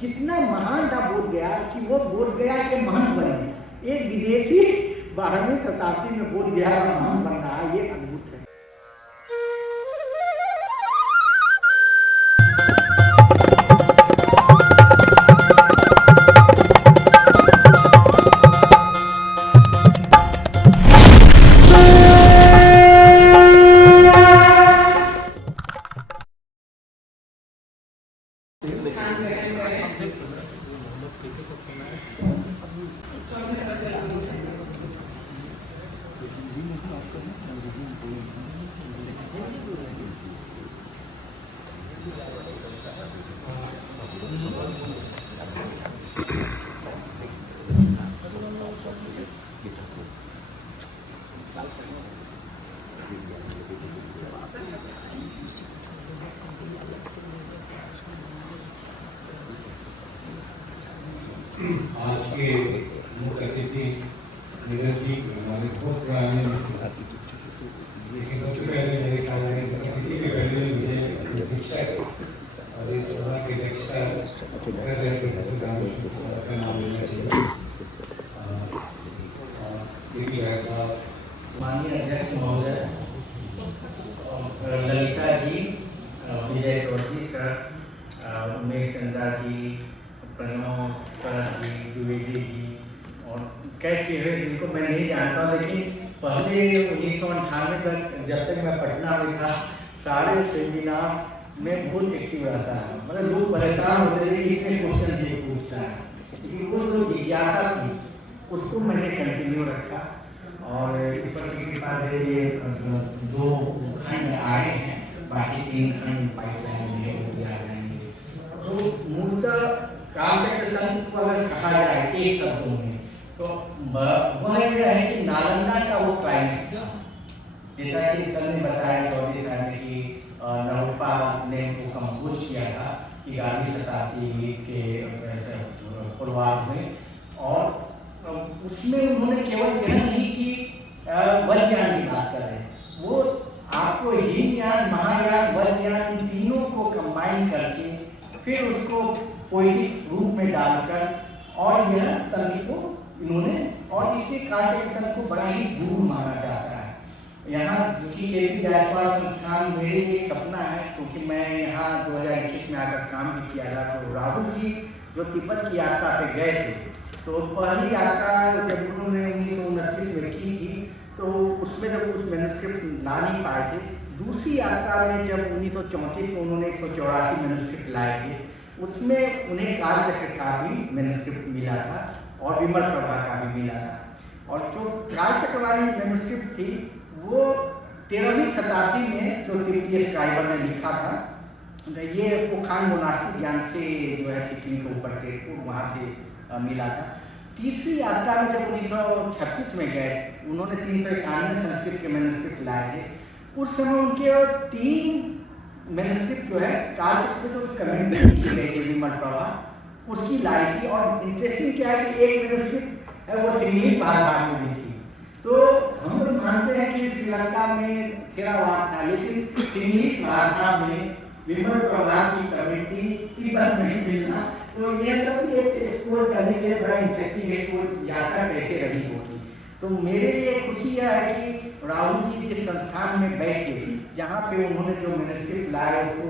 कितना महान था बोध गया कि वो बोध गया के महंत बने। एक विदेशी 12वीं शताब्दी में बोध गया का महंत बन रहा है, ये अद्भुत है। आज के मुख्य अतिथि नीरज जी हमारे बहुत पुराने, लेकिन सबसे पहले मेरे ख्याल में अतिथि के पहले मुझे शिक्षक और इस सभा की अध्यक्षता कर रहे प्रोफेसर रामकृष्ण का नाम लेना चाहिए। माननीय अध्यक्ष महोदय, ललिता जी, विजय चौधरी सर, उमेश चंदा जी, प्रणव सर जी, द्विवेदी जी और कई चेहरे जिनको मैं नहीं जानता, लेकिन पहले 1998 तक जब तक मैं पटना में था सारे सेमिनार में बहुत एक्टिव रहता है। मतलब लोग परेशान होते थे कि इतने क्वेश्चन से पूछता है, लेकिन वो जो जिज्ञासा थी उसको मैंने कंटिन्यू रखा और ईश्वर की कृपा से ये 2 खंड आए हैं, बाकी 3 खंड पाइपलाइन में हो जाएंगे। तो मूलतः कालचक्र तंत्र को अगर कहा जाए एक शब्दों में तो वह यह है कि नालंदा का वो क्लाइमेक्स था। जैसा कि सर ने बताया चौधरी साहब ने कि नरोपा ने वो कंपोज किया था 11वीं शताब्दी के पूर्वार्ध में, और उसमें उन्होंने केवल यह नहीं कि वज्र ज्ञान की बात कर रहे हैं, वो आपको हीन ज्ञान, महाज्ञान, वज्र ज्ञान इन तीनों को कंबाइन करके फिर उसको पोएटिक रूप में डालकर और यह तंत्र को इन्होंने, और इससे कालचक्र तंत्र को बड़ा ही दूर माना जाता है। यहाँ क्योंकि केपी जायसवाल संस्थान मेरे एक सपना है, क्योंकि मैं यहाँ 2021 में आकर काम भी किया था। तो राहुल जी जो तिब्बत की यात्रा पे गए थे, तो पहली यात्रा जब उन्होंने 1929 में की थी तो उसमें जब कुछ मैन्युस्क्रिप्ट ला नहीं पाए थे, दूसरी यात्रा में जब 1934 में उन्होंने 184 मैन्युस्क्रिप्ट लाए थे, उसमें उन्हें कालचक्र का भी मैन्युस्क्रिप्ट मिला था और विमल प्रभा का भी मिला था। और जो कालचक्र वाली मैन्युस्क्रिप्ट थी वो 13वीं शताब्दी में जो सीपीएस स्क्राइबर ने लिखा था, ये पोखान मोनास्टिक ज्ञान से जो है सिक्किम के ऊपर के वहाँ से मिला था। तीसरी यात्रा में जब 1936 में गए, उन्होंने 391 संस्कृत के मैन्युस्क्रिप्ट लाए थे। उस समय उनके 3 मैन्युस्क्रिप्ट जो है कालचक्र जो कमेंट की गई थी विमल प्रभा उसकी लाई थी। और इंटरेस्टिंग क्या है कि एक मैन्युस्क्रिप्ट है वो सिंगलिश भाषा में भी थी। तो हम लोग मानते हैं कि श्रीलंका में थेरावाद था, लेकिन सिंगलिश भाषा में विमल प्रभा की कमेटी तिब्बत नहीं मिलना, तो ये सब एक एक्सप्लोर करने के लिए बड़ा इंटरेस्टिंग है कि वो यात्रा कैसे रही होगी। तो मेरे लिए खुशी यह है कि राहुल जी जिस संस्थान में बैठे, जहाँ पे उन्होंने जो मैन्युस्क्रिप्ट लाए उसको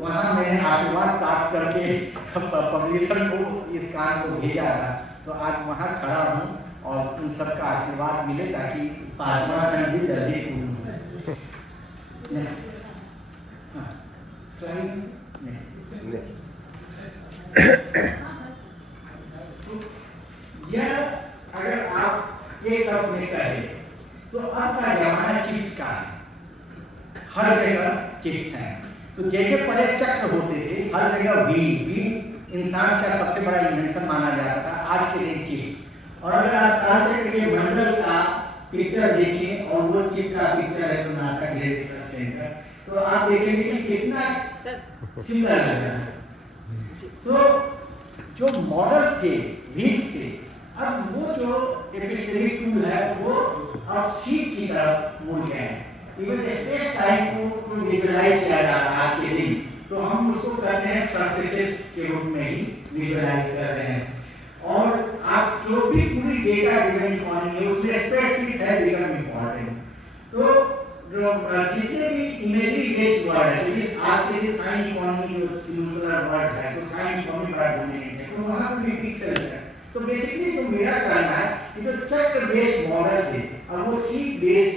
वहाँ मैंने आशीर्वाद प्राप्त करके पब्लिशर को इस काम को भेजा था। तो आज वहाँ खड़ा हूँ और उन सबका आशीर्वाद मिले ताकि 5वां खंड भी जल्दी पूर्ण हो। यह अगर आप एक शब्द में कहें तो अब का जमाना चिप्स का है, हर जगह चिप्स हैं। तो जैसे पहले चक्र होते थे, हर जगह व्हील इंसान का सबसे बड़ा इन्वेंशन माना जाता था, आज के दिन चिप्स। और अगर आप कालचक्र के मंडल का पिक्चर देखें और वो चिप का पिक्चर है तो नासा ग्रेट रिसर्च सेंटर, तो आप देखेंगे कि कितना सिमिलर लग रहा है। तो जो मॉडल्स थे व्हील से, अब वो जो एपिस्टेमिक टूल है वो अब सीट की तरफ मुड़ गए हैं। इवन स्पेस टाइम को विजुअलाइज किया जा रहा है आज के दिन, तो हम उसको कहते हैं सरफेसेस के रूप में ही विजुअलाइज कर रहे हैं। और आप जो भी पूरी डेटा ड्रिवन इकोनॉमी है उसमें स्प्रेडशीट है बिकम इम्पोर्टेंट। तो जो जितने भी इमेजरी बेस्ड वर्ड है, तो आज के लिए साइन इकोनॉमी जो सिंगुलर वर्ड है, तो साइन इकोनॉमी बड़ा डोमिनेंट है, तो वहाँ पे भी पिक्सेल्स है। तो बेसिकली जो मेरा कहना है कि जो चक्र बेस्ड मॉडल थे अब वो सीट बेस्ड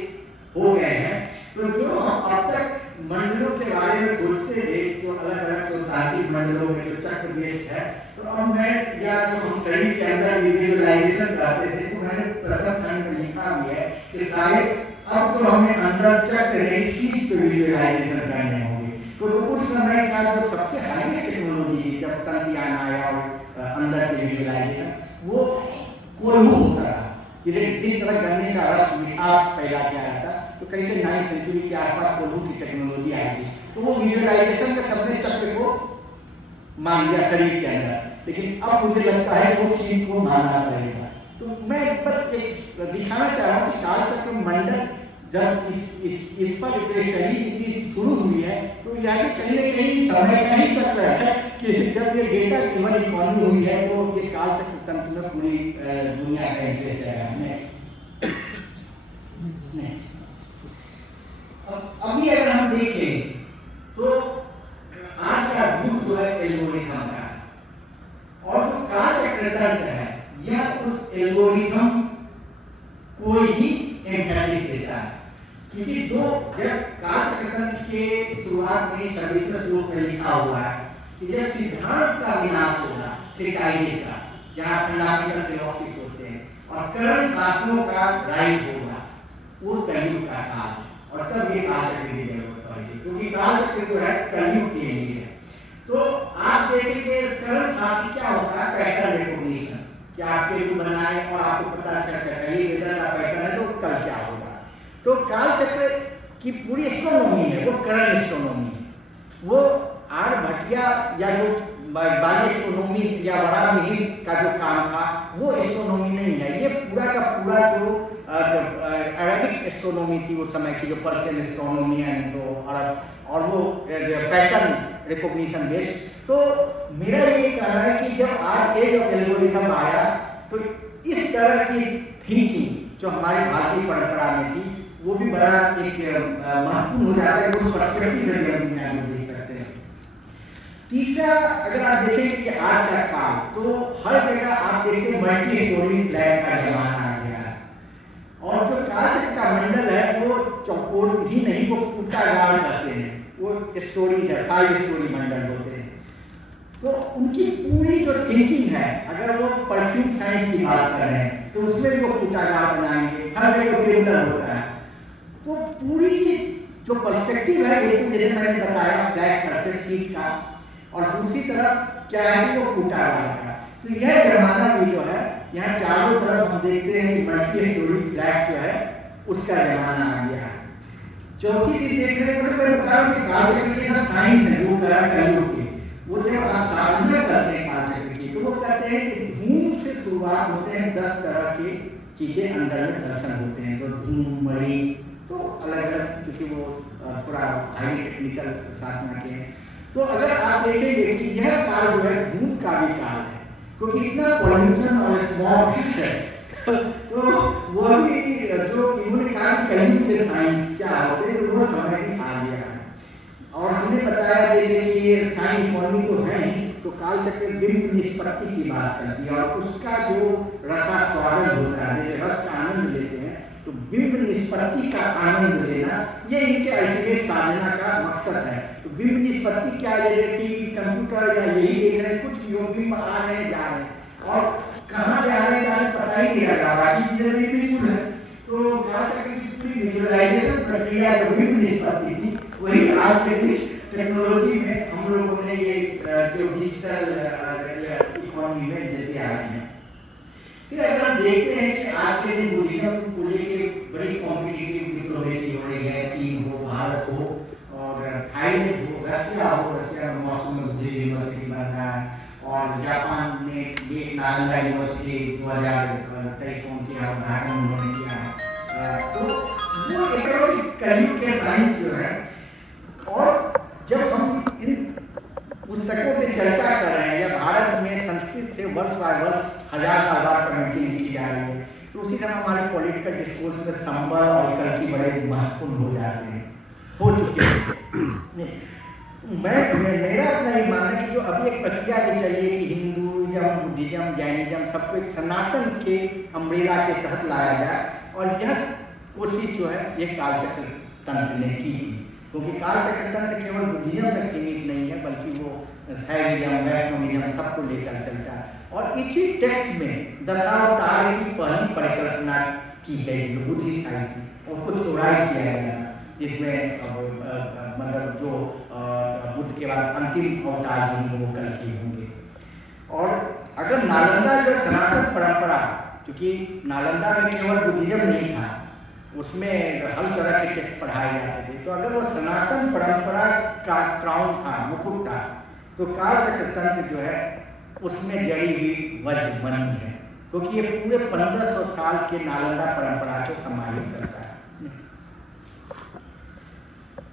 हो गए हैं। तो जो हम अब तक मंडलों के बारे में सोचते थे, जो अलग अलग जो तार्किक मंडलों में जो चक्र बेस्ड है, तो अब मैं या जो हम स्टडी के अंदर विजुअलाइजेशन करते थे, तो मैंने प्रथम खंड में लिखा भी है कि शायद अब तो हमें अंदर चक्र रेसिस पे विजुअलाइजेशन करने होंगे। तो उस समय का जो सबसे हाईएस्ट टेक्नोलॉजी थी जब तंत्रज्ञान आया और अंदर के विजुअलाइजेशन वो कोल्हू होता था, जिस तरह गन्ने का रस मिठास पैदा किया जाता, तो कहीं 9वीं सेंचुरी के आसपास कोल्हू की टेक्नोलॉजी आई थी। तो वो विजुअलाइजेशन का सबने चक्र को मान लिया शरीर के अंदर, लेकिन अब मुझे लगता है वो चीज को मानना पड़ेगा। तो मैं बस एक दिखाना चाह रहा हूँ कि काल चक्र मंडल जब इस पर स्टडी इतनी शुरू हुई है, तो यह भी कहीं न कहीं समय का ही चक्र है कि जब ये डेटा ड्रिवन इकोनॉमी हुई है, तो ये काल चक्र तंत्र में पूरी दुनिया का इंटरेस्ट है। अभी अगर हम देखें तो आज का युग जो है एल्गोरिथम का, और जो काल चक्र तंत्र है यह उस एल्गोरिथम को ही एम्फेसिस देता है। क्योंकि जो जब काल चक्र तंत्र के शुरुआत में 26वें श्लोक में लिखा हुआ है कि जब सिद्धांत का विनाश होगा, त्रिकाइए का, जहाँ फंडामेंटल फिलॉसफी होते हैं, और करण शास्त्रों का राइज होगा, वो कलयुग का काल, और तब ये काल चक्र की जरूरत पड़ेगी, क्योंकि काल चक्र जो है कलयुग के लिए है। तो आप देखेंगे करण शास्त्र क्या होता है, पैटर्न रिकॉग्निशन, कि आप टेबल बनाए और आपको पता चल ये वेदर का पैटर्न है, तो कल क्या होगा। तो काल चक्र की पूरी एस्ट्रोनॉमी है वो करण एस्ट्रोनॉमी है। वो आर्यभट्टिया या जो बाह्य एस्ट्रोनॉमी या वराहमिहिर का जो काम था वो एस्ट्रोनॉमी नहीं है। ये पूरा का पूरा जो अरबिक एस्ट्रोनॉमी थी उस समय की, जो पर्शियन एस्ट्रोनॉमी है, तो अरब, और वो पैटर्न रिकॉग्निशन बेस्ड। तो मेरा ये कहना है कि जब आज एक एल्गोरिथम आया, तो इस तरह की थिंकिंग जो हमारी भारतीय परंपरा में थी वो भी बड़ा एक महत्वपूर्ण हो जाता है, उस पर्सपेक्टिव से हम दुनिया में देख सकते हैं। तीसरा, अगर आप देखें कि आज का काल, तो हर जगह आप देखते हैं मल्टी स्टोरी फ्लैट का जमाना आ गया है, और जो काल चक्र का मंडल है वो चौकोर ही नहीं, वो कुटागार करते हैं, वो स्टोरी है, 5 स्टोरी मंडल होते हैं। तो उनकी पूरी जो थिंकिंग है, अगर वो परफ्यूम साइंस की बात कर रहे हैं तो उसमें भी वो कुटागार बनाएंगे, हर जगह टेबल होता है। तो पूरी जो पर्सपेक्टिव है, एक तो जैसे मैंने बताया फ्लैट सरफेस शीट का, और दूसरी तरफ क्या है कि वो कुटागार का। तो यह जमाना भी जो है, यहाँ चारों तरफ हम देखते हैं कि मल्टी स्टोरी फ्लैट जो है उसका जमाना आ गया है। चौथी चीज देखने को मैं बता रहा हूँ कि काल चक्र के साइंस है वो करा कलयुग के, वो जब आप साधना करते हैं काल चक्र की, तो वो कहते हैं कि धूम से शुरुआत होते हैं 10 तरह की चीजें अंदर में दर्शन होते हैं। तो धूम, मणि, तो अलग अलग, क्योंकि वो थोड़ा हाई टेक्निकल साधना के हैं। तो अगर आप देखेंगे कि यह काल जो है धूम का भी काल है, क्योंकि इतना पॉल्यूशन और स्मॉग है। तो वो भी जो इन्होंने कहा कि कलयुग के साइंस क्या होते हैं, तो वो समय भी आ गया है। और हमने बताया जैसे कि ये साइन इकोनॉमी तो है ही, तो काल चक्र बिंब निष्पत्ति की बात करती है, और उसका जो रसास्वादन होता है, जैसे रस का आनंद लेते हैं, तो बिंब निष्पत्ति का आनंद लेना ये इनके अल्टीमेट साधना का मकसद है। तो बिंब निष्पत्ति क्या है, जैसे टीवी, कंप्यूटर या यही देख रहे हैं, कुछ बिंब आ रहे हैं, जा रहे हैं, और कहाँ जा रहे हैं पता ही नहीं लग रहा, बाकी चीजें भी बिल्कुल है। तो काल चक्र की पूरी विजुअलाइजेशन प्रक्रिया जो बिंब निष्पत्ति थी, वही आज के टेक्नोलॉजी में हम लोगों ने ये जो डिजिटल इकोनॉमी में लेते आ रहे हैं। फिर अगर हम देखते हैं कि आज के दिन बुद्धिज्म को लेके बड़ी कॉम्पिटिटिव डिप्लोमेसी हो रही है, चीन हो, भारत हो, और थाईलैंड हो, रशिया हो, रशिया में मॉस्को में बुद्धिज्म यूनिवर्सिटी बन रहा है, और जापान में ये नालंदा यूनिवर्सिटी 2023 के उद्घाटन उन्होंने किया है। तो वो इकोनॉमिक कलयुग के साइंस जो है, और जब हम इन पुस्तकों पे चर्चा कर रहे हैं या भारत में वर्ष बाय वर्ष 1000 साल बाद कमेंट्री लिखी जा रही है। तो उसी तरह हमारे पॉलिटिकल डिस्कोर्स में संबल और कल्कि बड़े महत्वपूर्ण हो जाते हैं, हो चुके हैं। मेरा अपना ये मानना है कि जो अभी एक प्रक्रिया की चलिए कि हिंदुइज्म, बुद्धिज्म, जैनिज्म सबको एक सनातन के अम्ब्रेला के तहत लाया जाए, और यह कोशिश जो है ये कालचक्र तंत्र ने की थी, क्योंकि कालचक्र तंत्र केवल बुद्धिज्म तक सीमित नहीं है, बल्कि वो शैविज्म, वैष्णविज्म सबको लेकर चलता है। और इसी टेक्स्ट में दशावतार की पहली परिकल्पना की गई जो बुद्धिस्टाई थी, उसको चौड़ाई किया गया, जिसमें मतलब जो बुद्ध के बाद अंतिम अवतार होंगे वो कल्कि होंगे। और अगर नालंदा जो सनातन परंपरा, क्योंकि नालंदा में केवल बुद्धिज्म नहीं था, उसमें हर तरह के टेक्स्ट पढ़ाए जाते थे, तो अगर वो सनातन परंपरा का क्राउन था, मुकुट था, तो कालचक्र तंत्र जो है उसमें जड़ी हुई वज्रमणि है, क्योंकि ये पूरे 1500 साल के नालंदा परंपरा को समाहित करता है।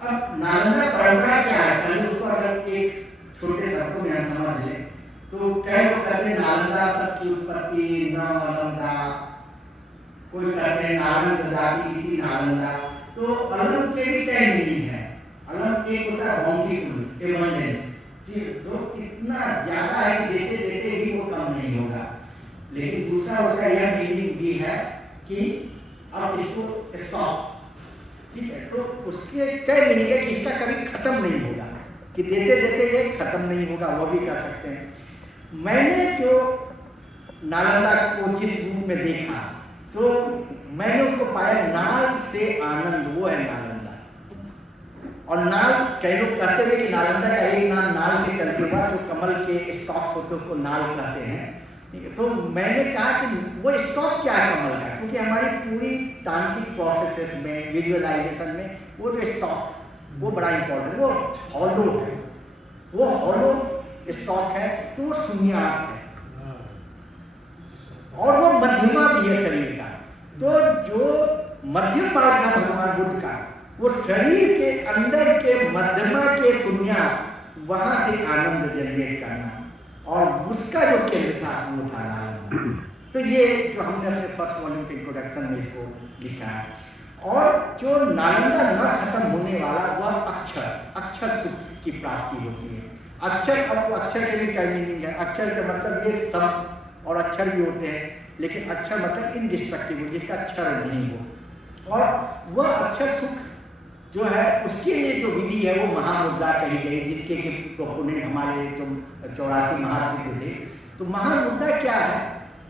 अब नालंदा परंपरा क्या है, पहले उसको अगर एक छोटे शब्दों में हम समझ लें तो कई लोग कहते हैं नालंदा शब्द की उत्पत्ति नालंदा, कोई कहते हैं नालंद जाति की नालंदा। तो अलग के भी तय नहीं है, अलग एक होता है बाउंटीफुल एबंडेंस, तो इतना ज्यादा है देते देते भी वो कम नहीं होगा। लेकिन दूसरा उसका यह मीनिंग भी है कि अब इसको स्टॉप, ठीक है, तो उसके कई मीनिंग है कि इसका कभी खत्म नहीं होगा, कि देते देते ये खत्म नहीं होगा, वो भी कह सकते हैं। मैंने जो नालंदा को जिस रूप में देखा, तो मैंने उसको पाया नाल से आनंद, वो है नालंदा। और नाल, कई लोग कहते हैं कि नालंदा का एक नाम नाल के चलते हुआ, जो कमल के स्टॉक्स होते हैं उसको नाल कहते हैं, ठीक है। तो मैंने कहा कि वो स्टॉक क्या है कमल का, क्योंकि हमारी पूरी तांत्रिक प्रोसेसेस में, विजुअलाइजेशन में वो जो स्टॉक वो बड़ा इंपॉर्टेंट, वो हॉलो है, वो हॉलो स्टॉक है, तो वो शून्यार्थ है और वो मध्यमा भी है शरीर का। तो जो मध्यम भाग था भगवान बुद्ध का, वो शरीर के अंदर के मध्यमा के शून्यार्थ, वहां से आनंद जनरेट करना, और उसका जो केंद्र था वो था नालंदा। तो ये जो हमने अपने फर्स्ट वॉल्यूम के इंट्रोडक्शन में इसको लिखा है। और जो नालंदा न खत्म होने वाला वह अक्षर सुख की प्राप्ति होती है। अक्षर, अब अक्षर के भी कई मीनिंग है। अक्षर का मतलब ये शब्द और अक्षर भी होते हैं, लेकिन अक्षर मतलब इनडिस्ट्रक्टिबल, जिसका अक्षर नहीं हो। और वह अक्षर सुख जो है उसके लिए जो विधि है वो महामुद्रा कही गई, जिसके के प्रोपोनेंट हमारे जो 84 महासिद्ध थे। तो महामुद्रा क्या है,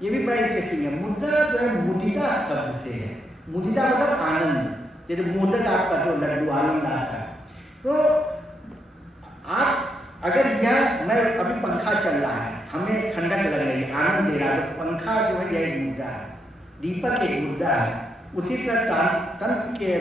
ये भी बड़ा इंटरेस्टिंग है। मुद्रा जो है मुदिता शब्द से है, मुदिता मतलब आनंद, जैसे मोदक आपका जो लड्डू आनंद आता है। तो आप अगर यह, मैं अभी पंखा चल रहा है, हमें ठंडक लग रही है, आनंद दे रहा है, तो पंखा जो है यह एक मुद्रा है, दीपक एक मुद्रा है। उसी तरह तंत्र के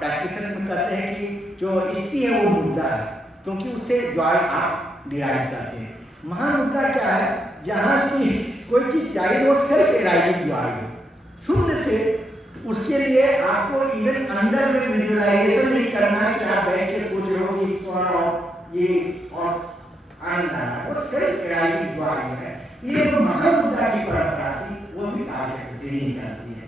प्रैक्टिशनर में कहते हैं कि जो स्त्री है वो मुद्रा है, क्योंकि उससे जॉय आप डिराइव करते हैं। महामुद्रा क्या है, जहाँ की कोई चीज चाहिए वो सेल्फ एराइजिंग जॉय हो, शून्य से। उसके लिए आपको इवन अंदर में विजुअलाइजेशन नहीं करना है कि आप बैठ के सोच रहे हो ईश्वर और ये और आनंद आ रहा है, वो सेल्फ एराइजिंग जॉय है। ये जो महामुद्रा की परंपरा थी वो भी कालचक्र से ही निकलती है।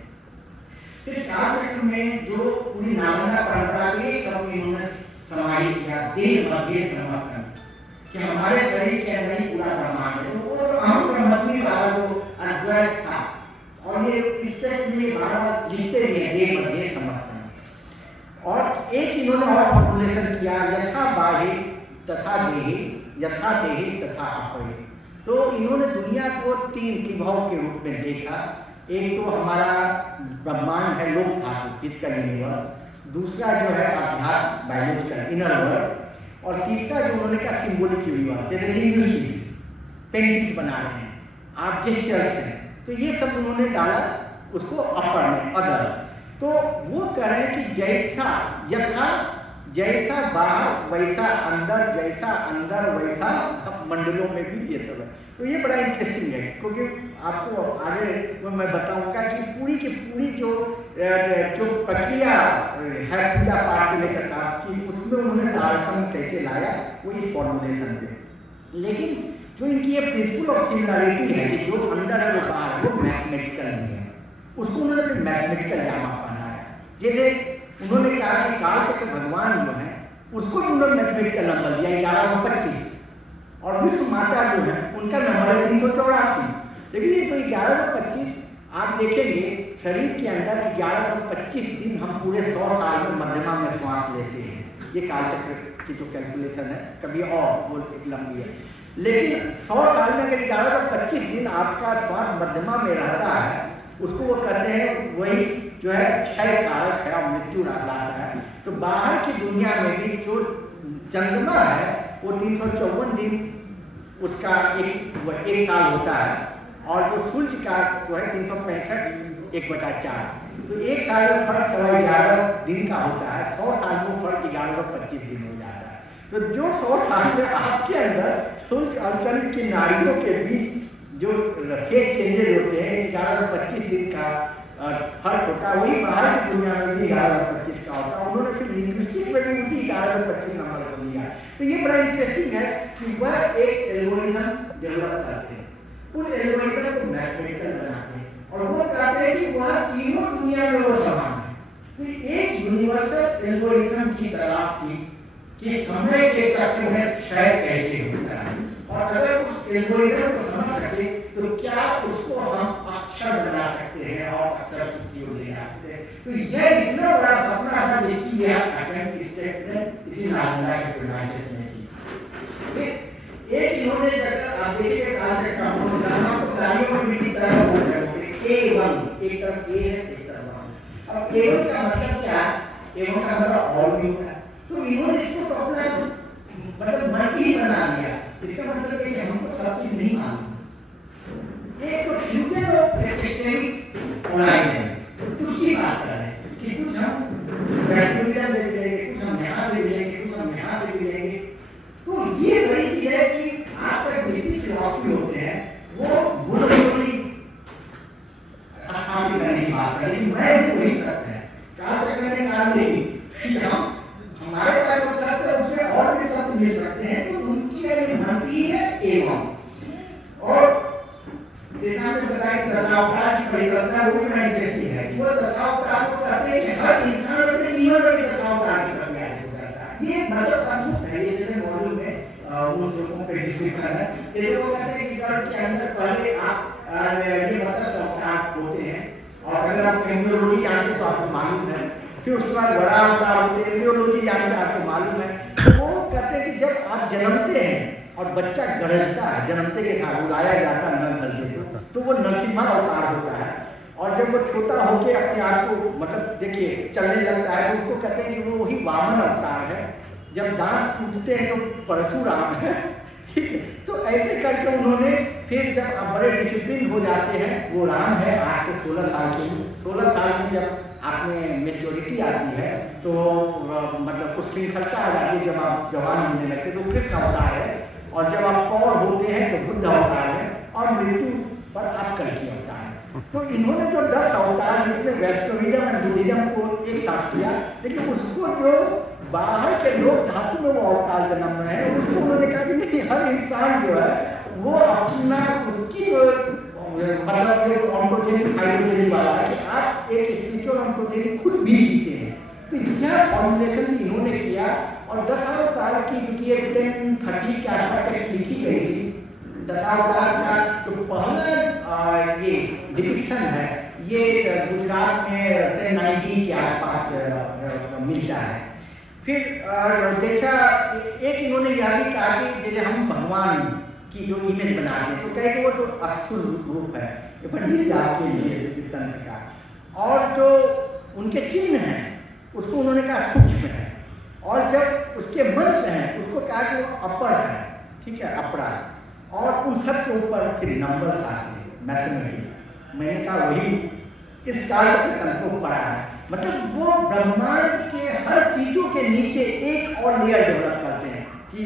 फिर कालचक्र में जो पूरी नालंदा परंपरा के सब इन्होंने समाहित किया, देह मध्य समर्थन, कि हमारे शरीर के अंदर ही पूरा ब्रह्मांड है। तो वो अहम ब्रह्मस्मि वाला जो अद्वैत था, और ये इस तरह से भारत लिखते भी है, देह मध्य समर्थन। और एक इन्होंने और फॉर्मुलेशन किया, यथा बाहे तथा देहे, यथा देहे तथा अपरे। तो इन्होंने दुनिया को 3 त्रिभुव के रूप में देखा। एक तो हमारा ब्रह्मांड है, लोक धातु, फिजिकल यूनिवर्स, दूसरा जो है अध्यात्म, बायोलॉजिकल इनर वर्ल्ड, और तीसरा जो उन्होंने कहा सिंबॉलिक यूनिवर्स, जैसे लिंग्विस्टिक्स, पेंटिंग्स बना रहे हैं आप, जेस्चर्स हैं, तो ये सब उन्होंने डाला उसको अपर में, अदर। तो वो कह रहे हैं कि जैसा यथा, जैसा बाहर वैसा अंदर, जैसा अंदर वैसा मंडलों में भी ये सब है। तो ये बड़ा इंटरेस्टिंग है, क्योंकि आपको आगे मैं बताऊंगा कि पूरी की पूरी जो प्रक्रिया है पूजा पाठ से लेकर साथ की, उसमें उन्होंने तारतम्य कैसे लाया वो इस फॉर्मुलेशन में। लेकिन तो इनकी ये प्रिंसिपल ऑफ सिमिलरिटी है कि जो अंदर है वो बाहर है, वो मैथमेटिकल नहीं है, उसको उन्होंने फिर मैथमेटिकल जामा पहना है। जैसे उन्होंने कहा कि कालचक्र भगवान जो है उसको भी उन्होंने मैथमेटिकल नंबर दिया 1125, और विश्व माता जो है उनका नंबर है 384। लेकिन ये जो 1125 आप देखेंगे शरीर के अंदर 1125 दिन हम पूरे 100 साल में मध्यमा में श्वास लेते हैं। ये कालचक्र की जो कैलकुलेशन है, कभी और वो एक लंबी है, लेकिन 100 साल में अगर 1125 दिन आपका श्वास मध्यमा में रहता है, उसको वो कहते हैं वही जो है क्षय कारक है और मृत्यु लाता है। तो बाहर की दुनिया में भी जो चंद्रमा है वो 354 दिन उसका एक साल होता है, और जो सूर्य का जो है 365 1/4, तो एक साल में फर्क 11.5 दिन का होता है, 100 साल में फर्क 1125 दिन हो जाता है। तो जो 100 साल में आपके अंदर सूर्य और चंद्र की नाड़ियों के बीच जो फेज चेंजेस होते हैं 1125 दिन का फर्क होता है, वही बाहर की दुनिया में भी 1125 का होता है। उन्होंने फिर लिंग्विस्टिक्स में भी उसी 1125 नंबर को लिया। तो ये बड़ा इंटरेस्टिंग है कि वह एक एल्गोरिथम डेवलप करते हैं, उन एल्गोरिथम को मैथमेटिकल बनाते हैं, और वो कहते हैं कि वह तीनों दुनिया में वो समान है। तो एक यूनिवर्सल एल्गोरिथम की तलाश थी कि समय के चक्र में क्षय कैसे होता है, और अगर उस एल्गोरिथम को समझ सके तो क्या उसको हम अक्षर बना सकते हैं और अक्षर सूची को ले सकते हैं। तो यह इतना बड़ा सपना था जिसकी अटेम्प्ट ने इसी नालंदा के प्रोनाउंसिएशन में की। एक इन्होंने जगह आप देखिए कालचक्र का नाम तो गाड़ियों में भी तरह बोल रहे हैं A1, एक तरफ A है एक तरफ 1। अब A1 का मतलब क्या है? A1 का मतलब ऑल भी होता है। तो इन्होंने इसको तो अपना मतलब मर्जी ही बना लिया। इसका मतलब है कि हमको सब चीज नहीं मालूम। एक तो फ्यूचर ऑफ एक्सटेंड होराइजन, उसकी बात कर रहे हैं कि कुछ हम कैलकुलेटर ले लेंगे, कुछ हम यहाँ से लेंगे, कुछ हम यहाँ से लेंगे। तो ये बड़ी चीज है कि आज तक जितनी फिलॉसफी होते हैं वो बुरी आसानी करने की बात करें, मैं वही सत्य है। कालचक्र ने कहा नहीं कि हम हमारे पास जो सत्य है उसमें और भी सत्य मिल सकते हैं, तो उनकी ये भक्ति है एवं। और जैसा हमने बताया दशावतार की परिकल्पना वो भी बड़ा इंटरेस्टिंग है। वो दशावतार को कहते हैं कि हर इंसान अपने जीवन में दशावतार की प्रक्रिया हो जाता है। ये मतलब अद्भुत है। ये जैसे मॉडल में उन लोगों पे डिस्क्रिप्शन है। ये लोग कहते हैं कि गर्भ के अंदर पहले आप ये मतलब अवतार होते हैं, और अगर आप एम्ब्रियोलॉजी जानते तो आपको मालूम है, फिर उसके बाद बड़ा अवतार होते हैं, एम्ब्रियोलॉजी जानते आपको मालूम है। वो कहते हैं कि जब आप जन्मते हैं और बच्चा गरजता है, जन्मते के साथ बुलाया जाता है न गरजे तो वो नरसिम्हा अवतार होता है। और जब वो छोटा होकर अपने आप को मतलब देखिए चलने लगता है तो उसको कहते हैं कि वो वही वामन अवतार है। जब दांत टूटते हैं तो परशुराम है, ठीक है। तो ऐसे करके उन्होंने फिर जब आप बड़े डिसिप्लिन हो जाते हैं, वो राम है आज से 16 साल की 16 साल की जब आप में मेच्योरिटी आती है तो मतलब कुछ श्रृंखलता आ जाती है। जब आप जवान होने लगते तो कृष्ण अवतार है, और जब आप कौर होते हैं तो बुद्ध अवतार है, और मृत्यु पर आप कल्कि अवतार है। तो इन्होंने जो 10 अवतार जिसमें वैष्णविज्म और बुद्धिज्म को एक साथ किया, लेकिन उसको जो बाहर के लोग धातु में वो अवतार जन्म रहे हैं उसको उन्होंने कहा कि नहीं, हर इंसान जो है वो अपना उसकी जो मतलब एक ऑन्टोजेनिक हाइड्रोजन वाला है कि आप एक स्पिरिचुअल ऑन्टोजेनिक खुद भी जीते हैं। तो यह फॉर्मुलेशन इन्होंने किया, और दशावतार की क्योंकि 1030 के आसपास लिखी गई थी। दशावतार का जो पहला ये डिपिक्शन है ये गुजरात में 1090 के आसपास मिलता है। फिर जैसा एक इन्होंने यह भी कहा कि जैसे हम भगवान की जो इमेज बनाते हैं तो कहे कि वो तो अस्थूल रूप है, ये पंडित जी आपके लिए तंत्र का, और जो उनके चिन्ह हैं उसको उन्होंने कहा सूक्ष्म है, और जब उसके मंत्र हैं उसको कहा कि वो अपर है, ठीक है, अपरा, और उन सब के ऊपर फिर नंबर आते हैं मैथमेटिक्स। मैंने कहा वही इस काल के तंत्र को पढ़ा है, मतलब वो ब्रह्मांड के हर चीजों के नीचे एक और लेयर डेवलप करते हैं कि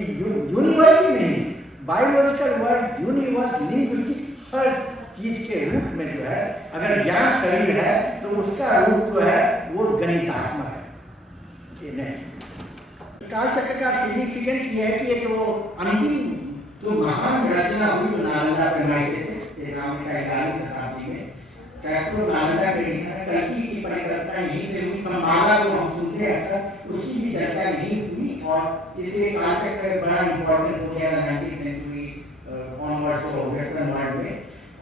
यूनिवर्स ही नहीं, बायोलॉजिकल वर्ल्ड, यूनिवर्स, लिंग्विस्टिक, हर चीज के रूप में जो है अगर ज्ञान शरीर है तो उसका रूप जो है वो गणितात्मक है। कालचक्र का सिग्निफिकेंस ये है कि ये जो अंतिम जो महान रचना हुई जो नालंदा पैमाइश से नाम का 11वीं शताब्दी में कैप्टो नालंदा के कल्कि की परिकल्पना यहीं से हुई। संभाला जो हम सुनते हैं अक्सर उसकी भी चर्चा यहीं हुई और इसे आज तक बड़ा इम्पोर्टेंट हो गया 19वीं सेंचुरी ऑनवर्ड तो वेस्टर्न वर्ल्ड में।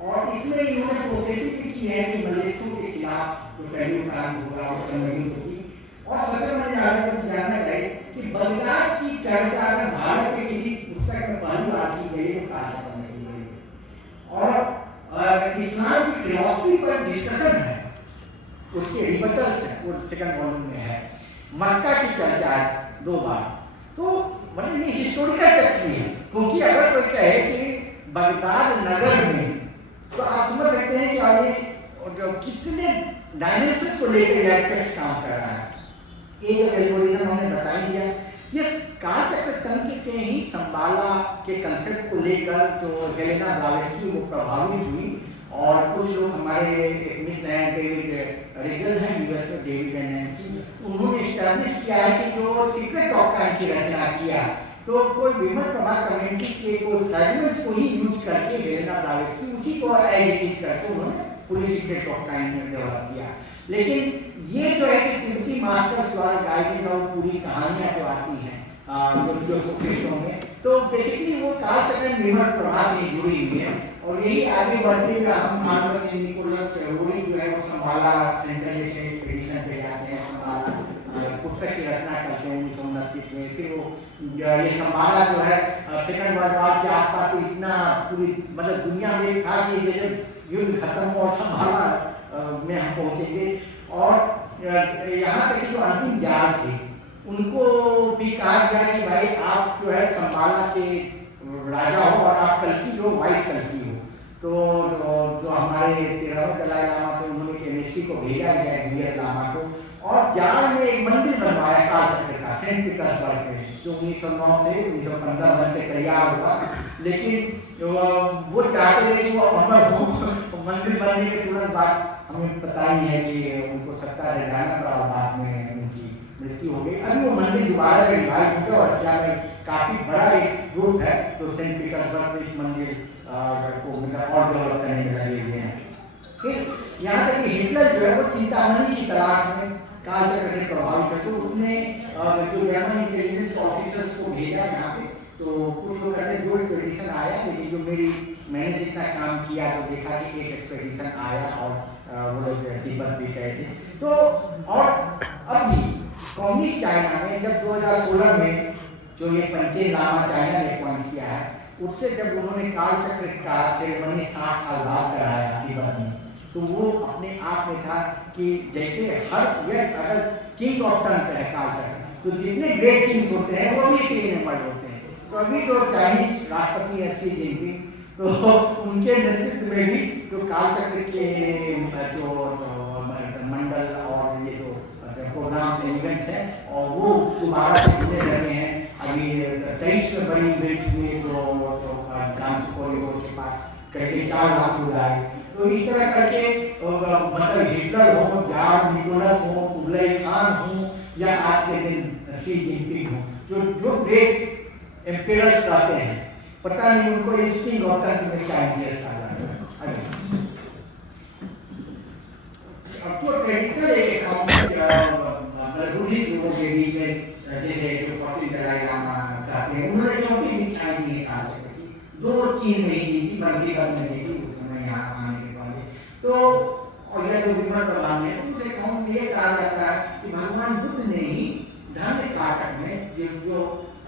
और इसमें इन्होंने प्रोग्रेसिव भी की है कि मलेशियों के खिलाफ जो पहलू काम होगा उस समय होगी। और सबसे मुझे आगे कुछ जानना चाहिए कि बगदाद की चर्चा अगर भारत के किसी पुस्तक में पहली बार की गई तो कहा जाता नहीं गई और इस्लाम की फिलॉसफी पर डिस्कशन है, उसके रिबटल्स है, वो सेकंड वॉल्यूम में है। मक्का की चर्चा है 2 बार, तो मतलब ये हिस्टोरिकल टेक्स्ट भी है, क्योंकि अगर कोई कहे कि बगदाद नगर में तो आप समझ सकते हैं कि आगे कितने डायमेंशंस को लेकर यह टेक्स्ट काम कर रहा है। एक एल्गोरिथम हमने बता ही दिया। ये कालचक्र तंत्र के ही संभाला के कंसेप्ट को लेकर जो हेलेना ब्लावेत्स्की वो प्रभावित हुई और कुछ लोग हमारे डेविड रिगल हैं यूएस में, डेविड एंड नैंसी, उन्होंने एस्टैब्लिश किया है कि जो सीक्रेट डॉक्ट्राइन की रचना किया तो कोई विमल प्रभा कम्युनिटी के कोई फ्रैगमेंट्स को ही यूज करके हेलेना ब्लावेत्स्की उसी को एडिट करके उन्होंने पूरी सीक्रेट डॉक्ट्राइन में डेवलप किया। लेकिन ये जो है कि तिब्बती मास्टर्स द्वारा गाइडेड और पूरी कहानियां जो आती हैं जो सुफियों में, तो बेसिकली वो कालचक्र निर्भर प्रभाव से जुड़ी हुई है। और यही आगे बढ़ते हुए हम मानव के निकोलस रोरी जो है वो संभाला सेंट्रल एशिया एक्सपीडिशन पे जाते हैं, संभाला पुस्तक की रचना करते हैं 1929 में। फिर वो ये संभाला जो है सेकंड वर्ल्ड वॉर के आसपास तो इतना पूरी मतलब दुनिया में था कि ये जब युद्ध खत्म हो और संभाला में हम पहुंचेंगे। और यहाँ तक जो अंतिम जार थे उनको भी कहा गया कि भाई आप जो है संभाला के राजा हो और आप कल्कि जो व्हाइट कल्कि हो। तो जो हमारे 13वें दलाई लामा थे उन्होंने केमिस्ट्री को भेजा गया गुरियत लामा को और जार में एक मंदिर बनवाया कालचक्र का सेंट पीटर्सबर्ग में, जो 1909 से 1915 में तैयार हुआ। लेकिन वो चाहते थे कि वो अमर हो, मंदिर बनने के तुरंत बाद हमें पता ही है कि उनको सत्ता रह जाना पड़ा और बाद में उनकी मृत्यु हो गई। अभी वो मंदिर दोबारा रिवाइव हो गया और रशिया में काफी बड़ा एक ग्रुप है जो सेंट पीटर्सबर्ग में इस मंदिर को और डेवलप करने में लगे हुए हैं। फिर यहाँ तक कि हिटलर जो है वो चिंतामणि की तलाश में कालचक्र से प्रभावित है, तो उसने जो जर्मन इंटेलिजेंस ऑफिसर्स को भेजा यहाँ पे। तो कुछ लोग कहते हैं 2 एक्सपेडिशन आया, लेकिन जो मैंने जितना काम किया तो देखा कि एक एक्सपेडिशन आया और वो लोग तिब्बत भी गए थे। तो और अब भी कम्युनिस्ट चाइना में जब 2016 में जो ये पंचे लामा चाइना ने अपॉइंट किया है, उससे जब उन्होंने कालचक्र का सेरेमनी 60 साल बाद कराया तिब्बत में, तो वो अपने आप में था कि जैसे हर यह अगर किंग ऑफ तंत्र है कालचक्र, तो जितने ग्रेट किंग्स होते हैं वो भी इसी में मर्ज होते हैं। तो अभी जो चाइनीज राष्ट्रपति है शी जिनपिंग, तो उनके नेतृत्व में भी जो कालचक्र के जो मंडल और ये जो प्रोग्राम इवेंट्स हैं और वो दोबारा होने लगे हैं। अभी 23 में बड़ी इवेंट्स हुए तो डांस कॉरिडोर के पास करके 4 लाख लोग आए। तो इस तरह करके मतलब हिटलर हो, जार निकोलस हो, कुबलाई खान हो या आज के दिन शी जिनपिंग हो, जो ग्रेट एम्पेरर्स कहते हैं, पता नहीं उनको इस किंग ऑफ तंत्र में क्या इंटरेस्ट आ जाता है। अब तो ट्रेडिशनल बुद्धिस्ट लोगों के बीच में जैसे जो 14 दलाई लामा कहते हैं, उन्होंने चौथी दिखाई दी है कालचक्र की, 2 चीन में ही दी थी, बंदी बंद में दी थी उस समय यहाँ आने के बाद। तो और यह जो विमल प्रभा में उनसे कौन ये कहा जाता है कि भगवान बुद्ध ने ही धन काटक में जो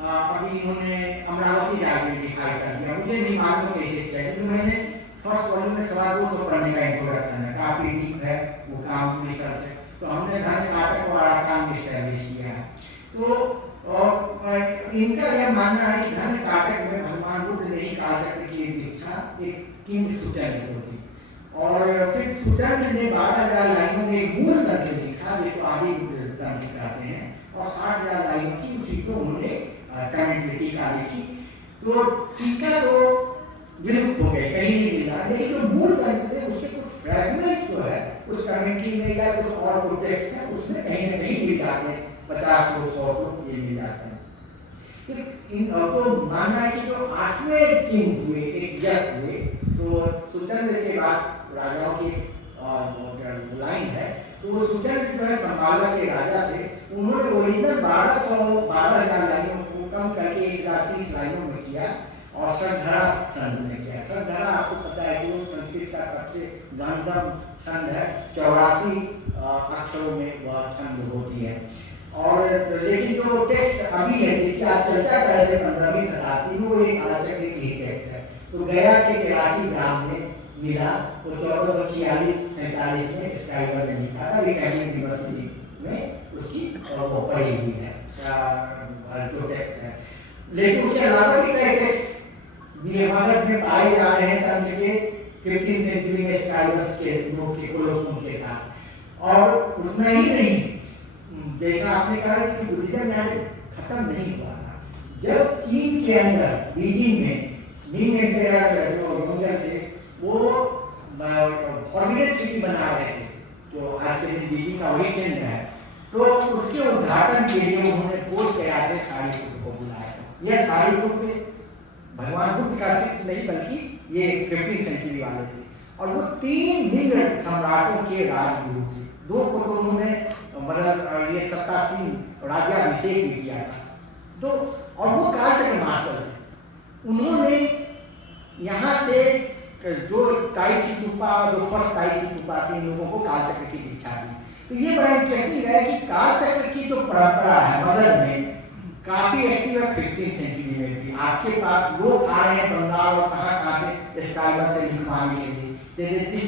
अभी उन्होंने अमरावती जाकर दिखाई कर दिया, मुझे नहीं मालूम कैसे किया, क्योंकि मैंने फर्स्ट वॉल्यूम में 250 पढ़ने का इंट्रोडक्शन है, काफी डीप है वो काम रिसर्च है। तो हमने धन काटक और आकाम एस्टैब्लिश किया है। तो इनका यह मानना है कि धन काटक में भगवान बुद्ध ने ही कालचक्र की दीक्षा एक किंग सुचन को दी और फिर सुचन ने 12,000 लाइनों में एक मूल तंत्र लिखा जिसको आदि तंत्र कहते हैं और 60,000 लाइनों की उसी को उन्होंने कमेंट्री टीका लिखी। तो टीका तो विलुप्त हो गए, कहीं नहीं मिला, लेकिन जो मूल तंत्र थे उसके कुछ फ्रैगमेंट्स जो है उस कमेंट्री में या कुछ और जो टेक्स्ट है उसमें कहीं ना कहीं मिल जाते हैं, 50 100 ये मिल जाते हैं। फिर तो मानना है कि जो 8वें किंग हुए, एक जज हुए, तो सुचंद्र के बाद राजाओं की लाइन है, तो वो सुचंद्र जो है संभाला के राजा थे, उन्होंने ओरिजिनल 12,000 लाइनों को कम करके 1,030 लाइनों में किया और षडधारा छंद में किया। षडधारा आपको पता है कि वो संस्कृत का सबसे गहनतम छंद है, 84 अक्षरों में वह छंद होती है। और लेकिन जो टेक्स्ट अभी है जिसकी आप चर्चा कर रहे थे 15वीं शताब्दी में, वो एक आचार्य की टेक्स्ट है। तो गया के केराकी ग्राम में मिला, तो 1446-47 में स्क्राइबर ने लिखा था, कैम्ब्रिज यूनिवर्सिटी में उसकी वो पढ़ी हुई है जो टेक्स्ट है। लेकिन उसके अलावा भी कई टेक्स्ट भारत में पाए जा रहे हैं तंत्र के 15वीं सेंचुरी में स्क्राइबर्स के नोट के कोलोसोम के साथ। और उतना ही नहीं, जैसा आपने कहा कि बुद्धिज्म यहाँ खत्म नहीं हुआ था। जब चीन के अंदर बीजिंग में मिंग एम्पायर जो मंगल थे, वो फॉर्बिडेड सिटी बना रहे थे, जो आज के दिन बीजिंग का वही केंद्र है, तो उसके उद्घाटन के लिए उन्होंने कोर्स किया थे, सारिपुत्र को बुलाया। यह सारिपुत्र भगवान बुद्ध का शिष्य नहीं बल्कि ये 15वीं सेंचुरी वाले थे, और वो 3 मिंग सम्राटों के राजगुरु थे। 2 को तो उन्होंने मतलब ये सत्तासीन राज्याभिषेक भी किया था, तो और वो कालचक्र मास्टर थे। उन्होंने यहाँ से जो ताइसी तुपा, जो फर्स्ट ताइसी तुपा थे, इन लोगों को कालचक्र की दीक्षा दी। तो ये बड़ा इंटरेस्टिंग है कि कालचक्र की जो परंपरा है मगध में काफी एक्टिव है 15वीं सेंचुरी में भी। आपके पास लोग आ रहे हैं बंगाल और कहाँ से स्क्राइबर से लिखवाने के लिए, जैसे जिस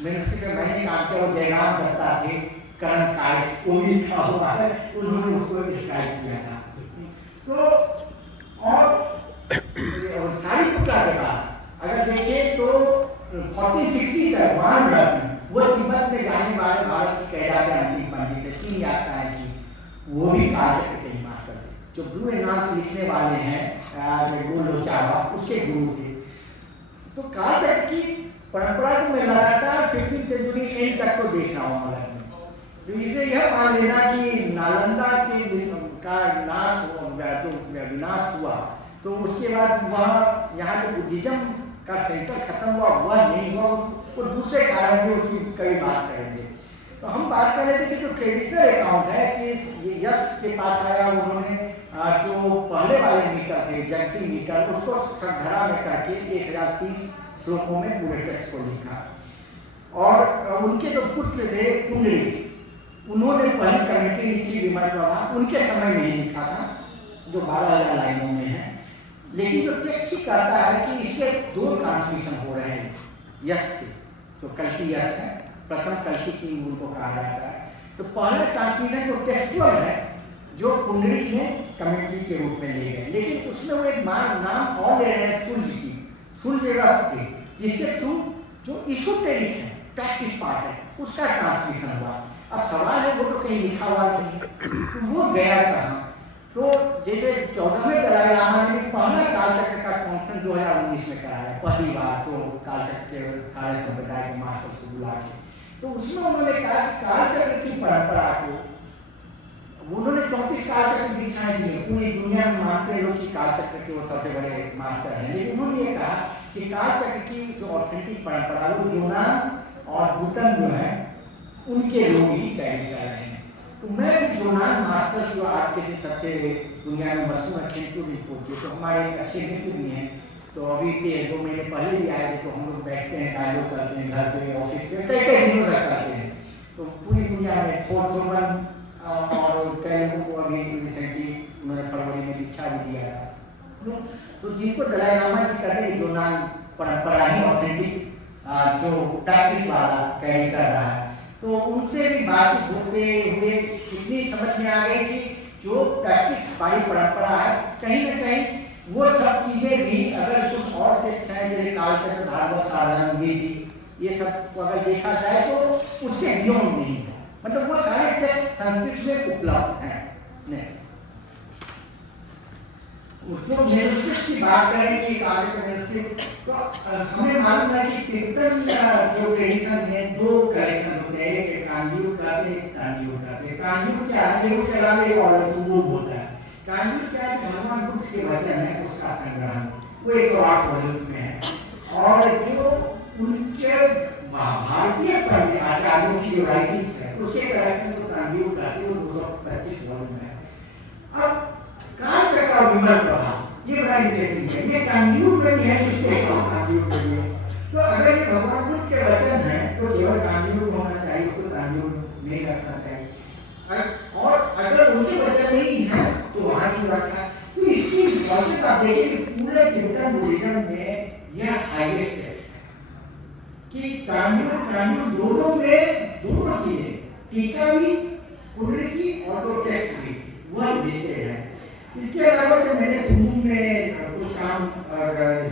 मिनिस्ट्री में मैंने काम किया वो जयराम दत्ता थे, करण काइस को भी लिखा हुआ है, उन्होंने उसको स्क्राइब किया था। तो और सारिपुत्र के बाद अगर देखें तो 1460 तक वान वो तिब्बत में जाने वाले भारत की कहलाते अंतिम पंडित थे, 3 यात्राएं की, वो भी कालचक्र के ही मास्टर थे। जो ब्लू एनांस लिखने वाले हैं गोलोचावा, उसके गुरु थे। तो कालचक्र की परंपरा को मैं लगातार 15वीं सेंचुरी एंड तक को देख रहा हूँ मगध में। तो इसे यह मान लेना कि नालंदा के का विनाश हुआ, तो उसके बाद वह यहाँ जो बुद्धिज्म का सेंटर खत्म हुआ, वह नहीं हुआ, वो दूसरे कारण भी उसकी कई बात करेंगे। तो हम बात कर रहे थे कि जो ट्रेडिशनल अकाउंट है कि यश के पास आया, उन्होंने जो पहले वाले मीटर थे जगती मीटर, उसको षडधारा में करके 1030 श्लोकों में पूरे टेक्स्ट को लिखा। और उनके जो पुत्र थे कुंडली, उन्होंने पहली कमेटी लिखी विमल प्रभा, उनके समय में ही लिखा था, जो 12,000 लाइनों में है। लेकिन जो टेक्स्ट ही कहता है कि इसके 2 ट्रांसमिशन हो रहे हैं यश से, जो कल्कि यश है, प्रथम कल्कि की मूल को कहा जाता है। तो पहला ट्रांसमिशन जो टेक्सुअल है, जो कुंडली में कमेंट्री के रूप में ले गए, लेकिन उसमें वो एक नाम और ले रहे हैं सूर्य की, सूर्य रस के, जिसके थ्रू जो इशोटेरिक है, प्रैक्टिस पार्ट है, उसका ट्रांसमिशन हुआ। अब सवाल है वो तो कहीं लिखा हुआ नहीं, तो वो गया कहाँ? तो जैसे 14वें दलाई लामा ने पहला कालचक्र का कॉन्फ्रेंस 2019 में कराया, पहली बार तो कालचक्र के सारे संप्रदाय के मास्टर को बुला के, तो उसमें उन्होंने कहा कि कालचक्र की परंपरा को उन्होंने 34 कालचक्र दिखाई दिए। पूरी दुनिया में मानते लोग कि कालचक्र के वो सबसे बड़े मास्टर हैं, लेकिन उन्होंने ये कहा कि कालचक्र की जो ऑथेंटिक परंपरा वो यूनान और भूटान जो है उनके लोग ही कैरी कर रहे हैं। तो मैं यूनान मास्टर्स जो आज के दिन सबसे दुनिया में मशहूर है, खिंचू रिपोर्ट, तो हमारे अच्छे मित्र भी हैं। तो अभी 2 महीने पहले भी आए थे, तो हम लोग बैठते हैं, डायलॉग करते हैं, घर पे ऑफिस पे कई दिनों तक करते हैं। तो पूरी दुनिया में फोर्थ और कई लोगों को अभी रिसेंटली फरवरी में दीक्षा भी दिया था। तो जिनको दलाई लामा जी कहते हैं यूनान परंपरा ही ऑथेंटिक जो प्रैक्टिस वाला कैरी कर रहा है, तो उनसे भी बातचीत होते हुए इतनी समझ में आ गई कि जो प्रैक्टिस वाली परंपरा है, कहीं ना कहीं वो सब चीजें भी अगर कुछ और टेक्स्ट है जैसे कालचक्र, भागवत, साधन, गीति, ये सब को अगर देखा जाए तो उससे बियॉन्ड नहीं है, मतलब वो सारे टेक्स्ट संस्कृत में उपलब्ध हैं। जो मैनुस्क्रिप्ट की बात करें कि कालचक्र मैनुस्क्रिप्ट, तो हमें मालूम है कि कीर्तन जो ट्रेडिशन है 2 कलेक्शन होते हैं, एक कांजीवर का, एक तांजीवर का। कांजीवर क्या है? के अलावा एक और सुमूल होता है। कानून क्या है, भगवान बुद्ध के वचन है उसका संग्रह, वो 108 वॉल्यूम में है। और जो उनके भारतीय पंडित आचार्यों की जो राइटिंग्स है उसके कलेक्शन को तांडीव कहते हैं, वो 225 वॉल्यूम में है। अब कालचक्र और विमल प्रभाव ये बड़ा इंटरेस्टिंग है, ये कांडीव में भी है, इसके कांडीव में भी है। तो अगर ये भगवान बुद्ध के वचन है तो केवल कांडीव में होना चाहिए, उसको कांडीव नहीं रखना चाहिए। और अगर उनके वचन नहीं है तो वहां क्यों रखा? तो इसकी वजह आप देखिए पूरे तिब्बतन बुद्धिज्म में यह हाईएस्ट टेक्स्ट है कि कांडीव दोनों में दोनों चीजें, टीका भी, कुंडली की और तो टेक्स्ट भी वह लिस्टेड है। इसके अलावा जो मैंने समूह में कुछ काम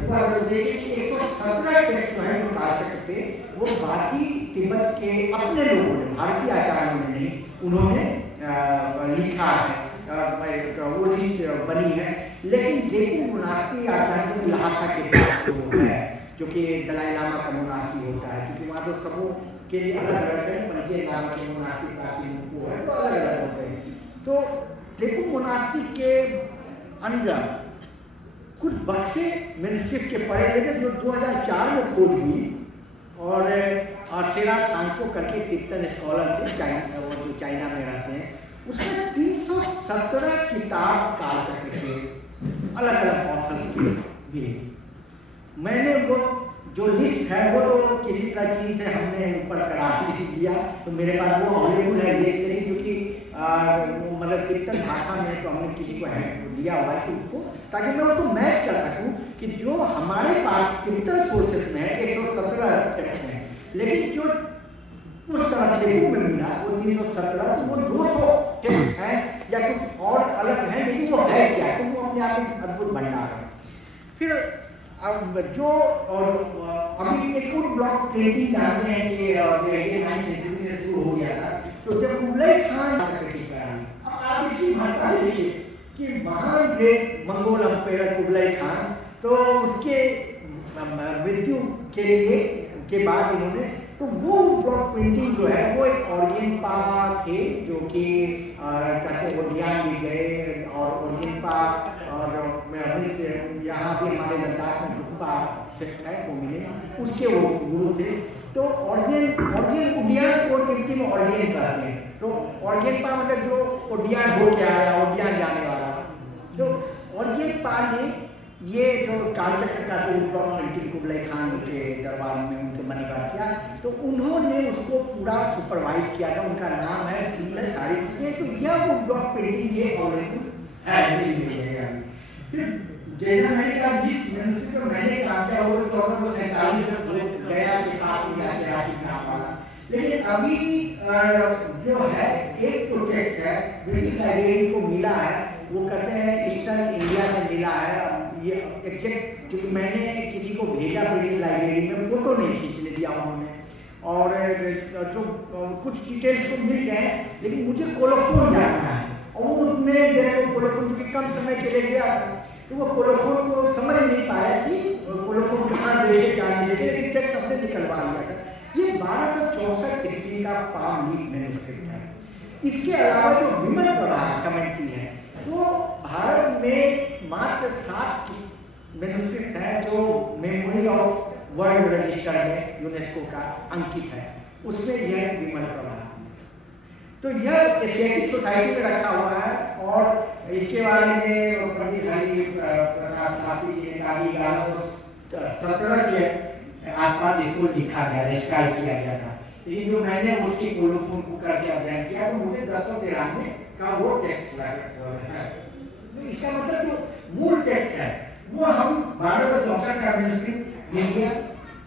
हुआ तो देखे कि 117 टेक्स्ट जो है जो कालचक्र पे, वो बाकी तिब्बत के अपने लोगों ने, भारतीय आचार्यों ने नहीं, उन्होंने लिखा है, वो लिस्ट बनी है। लेकिन जेकू मोनास्ट्री आचार्यों की लहासा के साथ जो है, जो कि दलाई लामा का मोनास्ट्री होता है, क्योंकि वहाँ तो सबों के लिए अलग अलग है, पंजे लामा के मोनास्ट्री काशी वो है, तो अलग अलग होते हैं। तो जेकू मोनास्ट्री के अंदर कुछ बक्से मैन्युस्क्रिप्ट के पड़े हुए थे जो 2004 में खोज हुई, और शेरा सांको करके तिब्बतन स्कॉलर थे, वो जो चाइना में रहते हैं, उसमें 317 किताब कालचक्र से अलग अलग ऑथर्स के दिए। मैंने वो जो लिस्ट है वो तो किसी तरह चीज से हमने ऊपर करा दिया, तो मेरे पास वो अवेलेबल है लिस्ट नहीं, क्योंकि मतलब तिब्बतन भाषा में तो हमने किसी को दिया हुआ है कि उसको, ताकि मैं उसको मैच कर सकूं कि जो हमारे पास तिब्बतन सोर्सेस में है 117 टेक्स्ट हैं, लेकिन जो उस तरफ से में मिला वो 317, तो वो 200 टेक्स्ट है या कुछ और अलग है, लेकिन वो है क्या, तो वो अपने आप में अद्भुत भंडार है। फिर अब जो अभी एक और ब्लॉक प्रिंटिंग जानते हैं कि 9वीं सेंचुरी से शुरू हो गया था, तो जब कुबलाई खान अब आप इसकी महत्ता देखिए कि महान great Mongol empire Kublai Khan, तो उसके मृत्यु के लिए के बाद इन्होंने, तो वो ब्लॉक प्रिंटिंग जो है वो एक ओडियनपा थे, जो कि कहते ओडियान भी गए, और ओडियनपा और यहाँ भी हमारे लद्दाख में डुब्बा सेक्ट है वो मिले, उसके वो गुरु थे। तो ओडियन उडियान को तिब्बती में ओडियन कहते हैं, तो ओडियनपा मतलब जो ओडियान हो के आया, ओडियान जाने वाला, तो ओडियनपा ने ये जो कालचक्र का जो ब्लॉक प्रिंटिंग कुबलाई खान के दरबार में उनके मनीगा किया, तो उन्होंने उसको पूरा सुपरवाइज किया था, उनका नाम है सिंगल सारी चीजें, तो यह वो ब्लॉक प्रिंटिंग ये अवेलेबल है। फिर जैसा मैंने कहा जिस मैन्युस्क्रिप्ट में मैंने काम किया वो 1447 में गया के पास में जाके राखी नाम वाला, लेकिन अभी जो है एक तो टेक्स्ट है ब्रिटिश लाइब्रेरी को मिला है, वो कहते हैं ईस्टर्न इंडिया से मिला है। ये एग्जैक्ट क्योंकि मैंने किसी को भेजा ब्रिटिश लाइब्रेरी में, फोटो नहीं खींचने दिया उन्होंने, और जो कुछ डिटेल्स तो मिल गए, लेकिन मुझे कोलोफोन जानना है, और उसमें जो कोलोफोन क्योंकि कम समय के लिए गया तो वो कोलोफोन को समझ नहीं पाया कि कोलोफोन कहाँ देखे क्या नहीं देखे, लेकिन टेक्स्ट हमने निकलवा लिया था। ये 1264 ईस्वी का पाम लीफ मैन्युस्क्रिप्ट है। इसके अलावा जो विमल प्रभाव कमेंट्री है, तो भारत में मात्र 7 मैन्युस्क्रिप्ट है जो मेमोरी ऑफ वर्ल्ड रजिस्टर में यूनेस्को का अंकित है, उसमें यह विमल प्रभाव। तो यह एशियाटिक सोसाइटी में रखा हुआ है, और इसके बारे में पंडित हरि प्रसाद शास्त्री जी ने कहा कि 17 के आसपास इसको लिखा गया, रजिस्टर किया गया था। लेकिन जो मैंने उसकी कोलोफोन को करके अध्ययन किया तो मुझे 1093 का वो टेक्स्ट है। इसका मतलब जो मूल टेक्स्ट है वो हम 1264 का मैन्युस्क्रिप्ट मिल गया,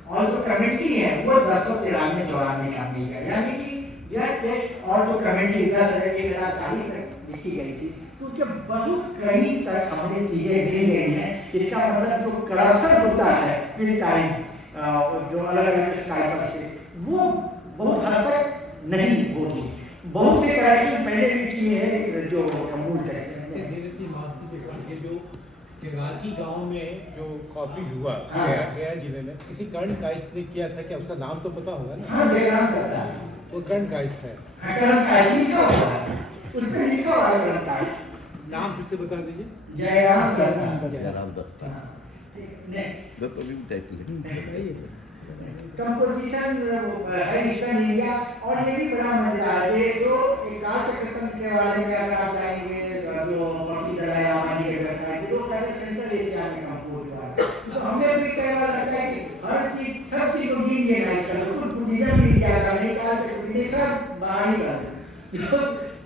और जो कमेंट्री है वो 1093-94 का मिल गया, यानी कि यह टेक्स्ट और जो कमेंट्री 10,040 तक लिखी गई थी, तो उसके बहुत करीब तक हमें चीजें मिल गई हैं। इसका मतलब जो करप्शन होता है फिर टाइम जो अलग अलग टाइप से, वो बहुत हद तक नहीं होगी। बहुत से करेक्शन पहले भी किए हैं जो मूल टेक्स्ट में। राकी गांव में जो कॉपी हुआ गया जिले में, किसी कर्ण काइस ने किया था क्या? उसका नाम तो पता होगा ना? हाँ, जयराम पता है। वो कर्ण काइस है। कर्ण काइस लिखा हुआ है, उसमें लिखा हुआ है कर्ण काइस। नाम फिर से बता दीजिए। जयराम दत्ता। जयराम दत्ता। हाँ, ठीक, next। दत्ता भी टाइप ले। कंपोजिशन है ईस्टर्न इंडिया, और ये भी बड़ा मजेदार है। ये जो काल चक्रतंत्र के बारे में अगर आप जाएंगे जो पंडित दलाई लामा जी के वेबसाइट, जो कहते हैं सेंट्रल एशिया में कंपोज हुआ है, तो हमें भी कई बार लगता है कि हर चीज सब चीज को इंडियनाइज कर लो, कुछ बुद्धिज्म इंडिया का नहीं, काल चक्रतंत्र सब बाहर ही कर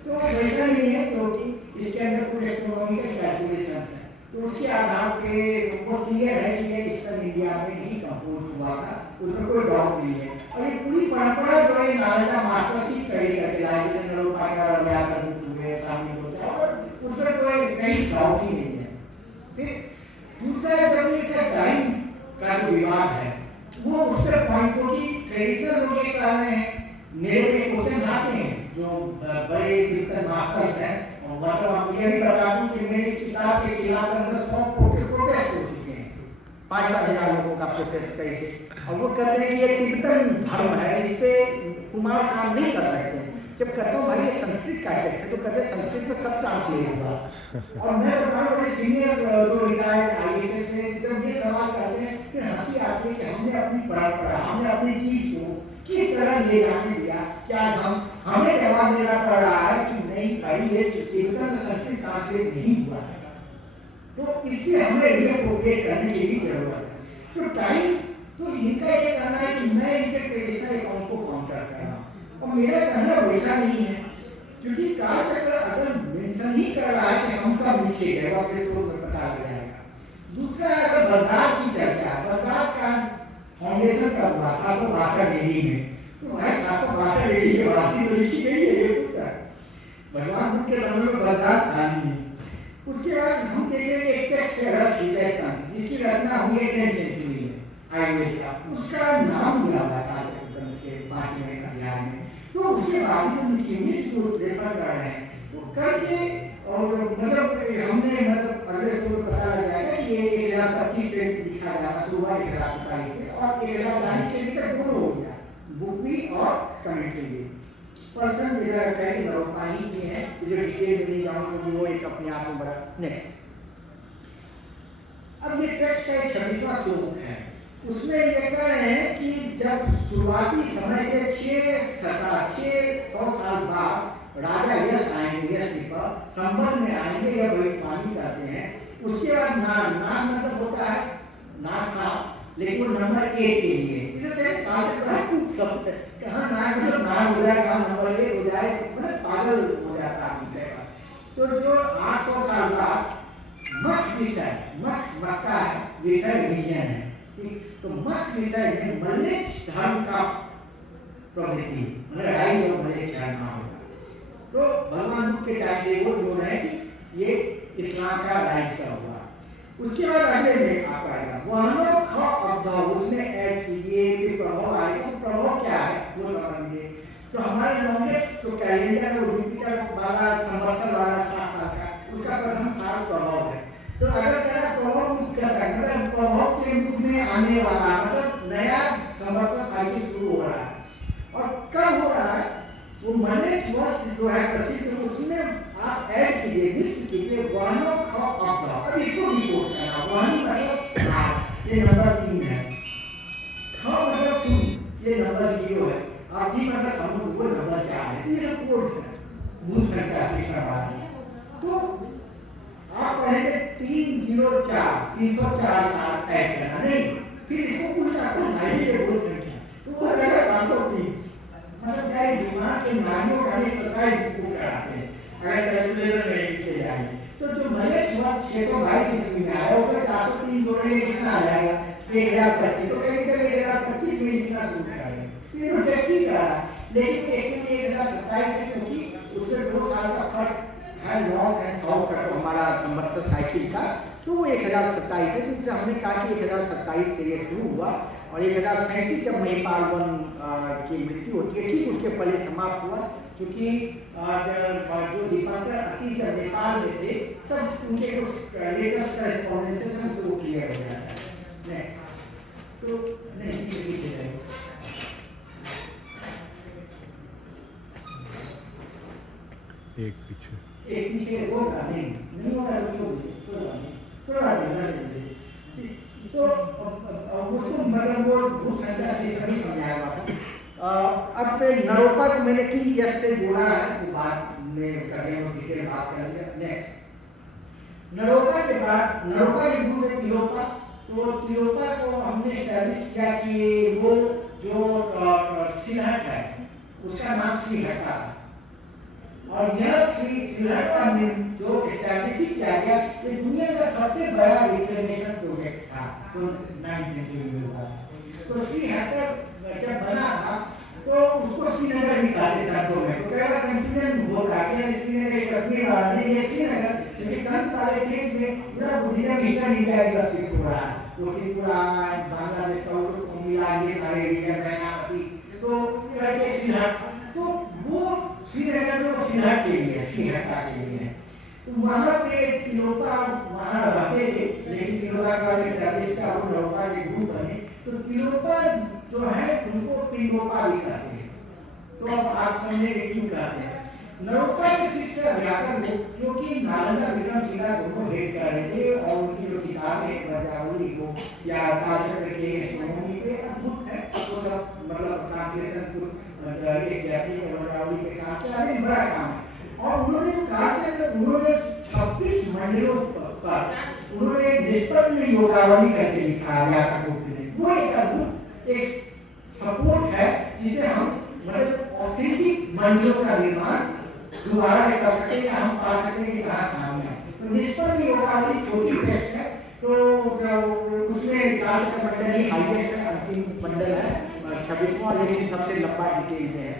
तो वैसा नहीं है, क्योंकि इसके अंदर कुछ एस्ट्रोनॉमिकल कैलकुलेशंस है, तो उसके आधार पे वो क्लियर है कि ये ईस्टर्न इंडिया में ही कंपोज हुआ था, उसमें कोई डाउट नहीं है। और ये पूरी परंपरा जो है नालंदा मास्टरशिप करी करके लाए, जैसे नरोपाकर व्याकरण हुए सामने होता है, और उसमें कोई कहीं डाउट ही नहीं है। फिर दूसरा जब ये टाइम का जो विवाद है वो उस पर पॉइंट को कि ट्रेडिशनल लोग ये कह रहे हैं, मेरे पे क्वेश्चन आते हैं जो बड़े कीर्तन मास्टर्स हैं, और मतलब आप ये भी बता दूं कि मेरी इस किताब के खिलाफ अंदर 100 प्रोटेस्ट हो चुके हैं, 5,000 लोगों का प्रोटेस्ट कैसे, और वो कहते हैं कि ये तिब्बतन धर्म है, इस पे कुमार काम नहीं कर सकते। जब कहता हूँ भाई ये संस्कृत का टेक्स्ट है, तो कहते हैं संस्कृत में कब ट्रांसलेट हुआ। और मैं बता रहा हूँ सीनियर जो रिटायर्ड IAS से जब ये सवाल करते हैं फिर हंसी आती है कि हमने अपनी परंपरा, हमने अपनी चीज को किस तरह ले जाने दिया, क्या हमें जवाब देना पड़ रहा है कि नहीं भाई ये तिब्बतन संस्कृत ट्रांसलेट नहीं हुआ है, तो इसलिए हमें रिएप्रोप्रिएट करने की भी जरूरत है। तो टाइम तो इनका ये कहना है कि मैं इनके ट्रेडिशनल अकाउंट को काउंटर कर रहा हूँ, और मेरा कहना वैसा नहीं है, क्योंकि काल चक्र अगर मेंशन ही कर रहा है कि हम कब लिखे गए वो आपके स्रोत में पता लग जाएगा। दूसरा अगर बगदाद की चर्चा, बगदाद का फाउंडेशन कब हुआ 762 AD में, तो भाई 762 AD के वासी तो लिखी गई है ये पूरा भगवान बुद्ध के समय में बगदाद था नहीं। उसके बाद हम देखेंगे एक टेक्स्ट है रस जिसकी रचना हुई है 10th सेंचुरी में आयुर्वेद का, उसका नाम दिया हुआ था के 5वें अध्याय में, तो उसके बाद में लिखी हुई जो रेफर कर रहे हैं वो करके, और मतलब हमने मतलब अगले स्कूल में पता लग जाएगा कि ये 1025 से लिखा जा रहा, शुरुआत 1027 से और 1040 से लेकर दोनों हो गया, बुक भी और कमेंट्री भी। पर्सन जैसा कई नरोपाही के हैं जो डिटेल में नहीं जाऊंगा, वो एक अपने आप में बड़ा। नेक्स्ट, अब ये टेक्स्ट का 26वां श्लोक है, उसमें ये कह रहे हैं कि जब शुरुआती समय से 600 साल बाद राजा यश आएंगे, यश पर संबंध में आएंगे, यह भविष्यवाणी करते हैं। उसके बाद नाग, नाग मतलब होता है नाग साहब, लेकिन वो नंबर 1 के लिए शब्द है, कहाँ नाग मतलब नाग हो जाए, कहाँ नंबर 1 हो जाए, मतलब पागल हो जाता है। तो जो 800 साल बाद मठ विषय, मक्का है विषय विजन है, तो मठ विषय में मलेच्छ धर्म का प्रवृत्ति, मतलब राइज और मलेच्छ धर्म का होगा। तो भगवान बुद्ध के टाइम पे वो जो है कि ये इस्लाम का राइज का हुआ। उसके बाद अगले में आप आएगा वहनो ख अब्द, उसमें ऐड कीजिए कि प्रभाव आएगा। तो प्रभाव क्या है वो समझिए। तो हमारे लॉन्गेस्ट जो कैलेंडर है वो जुपिटर वाला संवत्सर वाला 7 साल का, उसका प्रथम साल प्रभाव है। तो अगर तेरा प्रभाव मतलब प्रभाव के रूप में आने वाला मतलब नया संवत्सर साइकिल शुरू हो रहा है, और कब हो रहा है वो मलेच्छ वर्ष जो है प्रसिद्ध, उसमें आप ऐड कीजिए, मिक्स कीजिए वहनो ख अब्द। अब इसको डिकोड करना, वहन मतलब ये नंबर 3 है, ख मतलब शून्य ये नंबर 0 है, अब्धि मतलब समुद्र वो नंबर 4 है। ये कोड है भूल संख्या शिक्षा वाली। तो आप पढ़ेंगे 304 साल ऐड करना, नहीं फिर इसको उल्टा करना, ये भूल संख्या तो वो रहेगा 503। मतलब क्या दिमाग के मायनों का ये 27 बुक कराते हैं अगर कैलकुलेटर में इससे जाए। तो जो मलेच्छ वर्ष 622 ईस्वी में आया उसमें 403 जोड़ेंगे कितना आ जाएगा 1025। तो कहीं कहीं 1025 में लिखना शुरू करेंगे, ये तो टैक्सी का है, लेकिन एक में 1027 है क्योंकि उससे 2 साल का फर्क है, नॉर्थ एंड साउथ का तो हमारा संवत्सर साइकिल का, तो वो 1027 है। जिससे हमने कहा कि 1027 से ये शुरू हुआ और 1037 जब महिपाल वन की मृत्यु होती है ठीक उसके पहले समाप्त हुआ, क्योंकि जो दीपांकर अति जब नेपाल में थे तब उनके कुछ लेटेस्ट करेस्पॉन्डेंसेस शुरू किया गया है। तो नहीं एक पीछे एक पीछे वो नहीं होगा उसको कोई बात नहीं। तो उसको मतलब वो भूत संख्या से सभी समझाया हुआ। अब नरोपा को मैंने की यश से जोड़ा है, वो बात में करने में डिटेल बात करेंगे। नेक्स्ट नरोपा के बाद नरोपा के गुरु है तिलोपा। तो तिलोपा को हमने एस्टैब्लिश किया कि वो जो सिलहट है उसका नाम श्रीहट्टा है, और यह श्रीहट का जो एस्टैब्लिश किया गया ये दुनिया का सबसे बड़ा रिक्लेमेशन प्रोजेक्ट था जो 9वीं सेंचुरी में हुआ। तो श्रीहट जब बना था तो उसको श्रीनगर भी कहते थे। तो मैं तो कह रहा कंफ्यूजन होता है कि श्रीनगर कश्मीर वाला नहीं, ये श्रीनगर क्योंकि तंत्र वाले देश में पूरा बुद्धिज्म मिशन इंडिया विकसित हो रहा है। वो त्रिपुरा बांग्लादेश का मिला ये सारे रीजन बनावटी तो करके श्रीहट, तो वो श्रीनगर जो श्रीहट के लिए श्रीहट्टा के लिए तो वहाँ पे तिलोपा वहाँ रहते थे, लेकिन तिलोपा के वाले प्रदेश का वो नरोपा के गुरु बने। तो तिलोपा जो है उनको पिंडोपा भी कहते हैं। तो अब आप समझेंगे क्यों कहते हैं। नरोपा के शिष्य व्याकरण जो कि नालंदा विक्रमशिला दोनों भेंट कर रहे थे, और उनकी जो किताब है वज्रावली को या कालचक्र के एस्ट्रोनॉमी पे अद्भुत है। तो सब मतलब ट्रांसलेशन एक जाति वज्रावली पे काम किया, अरे बड़ा काम है। और उन्होंने जो कहा कि उन्होंने 36 मंडलों पर उन्होंने निष्पन्न योगावली करके लिखा है व्याकरण ने। वो एक अद्भुत एक सपोर्ट है जिसे हम मतलब ऑथेंटिक मंडलों का निर्माण दोबारा कर सकते हैं, हम पा सकते हैं कि कहाँ कहाँ है। तो निष्पन्न योगावली छोटी टेक्स्ट है, तो उसमें कालचक्र मंडल ही हाईएस्ट अंतिम मंडल है 26वां, लेकिन सबसे लंबा डिटेल में है।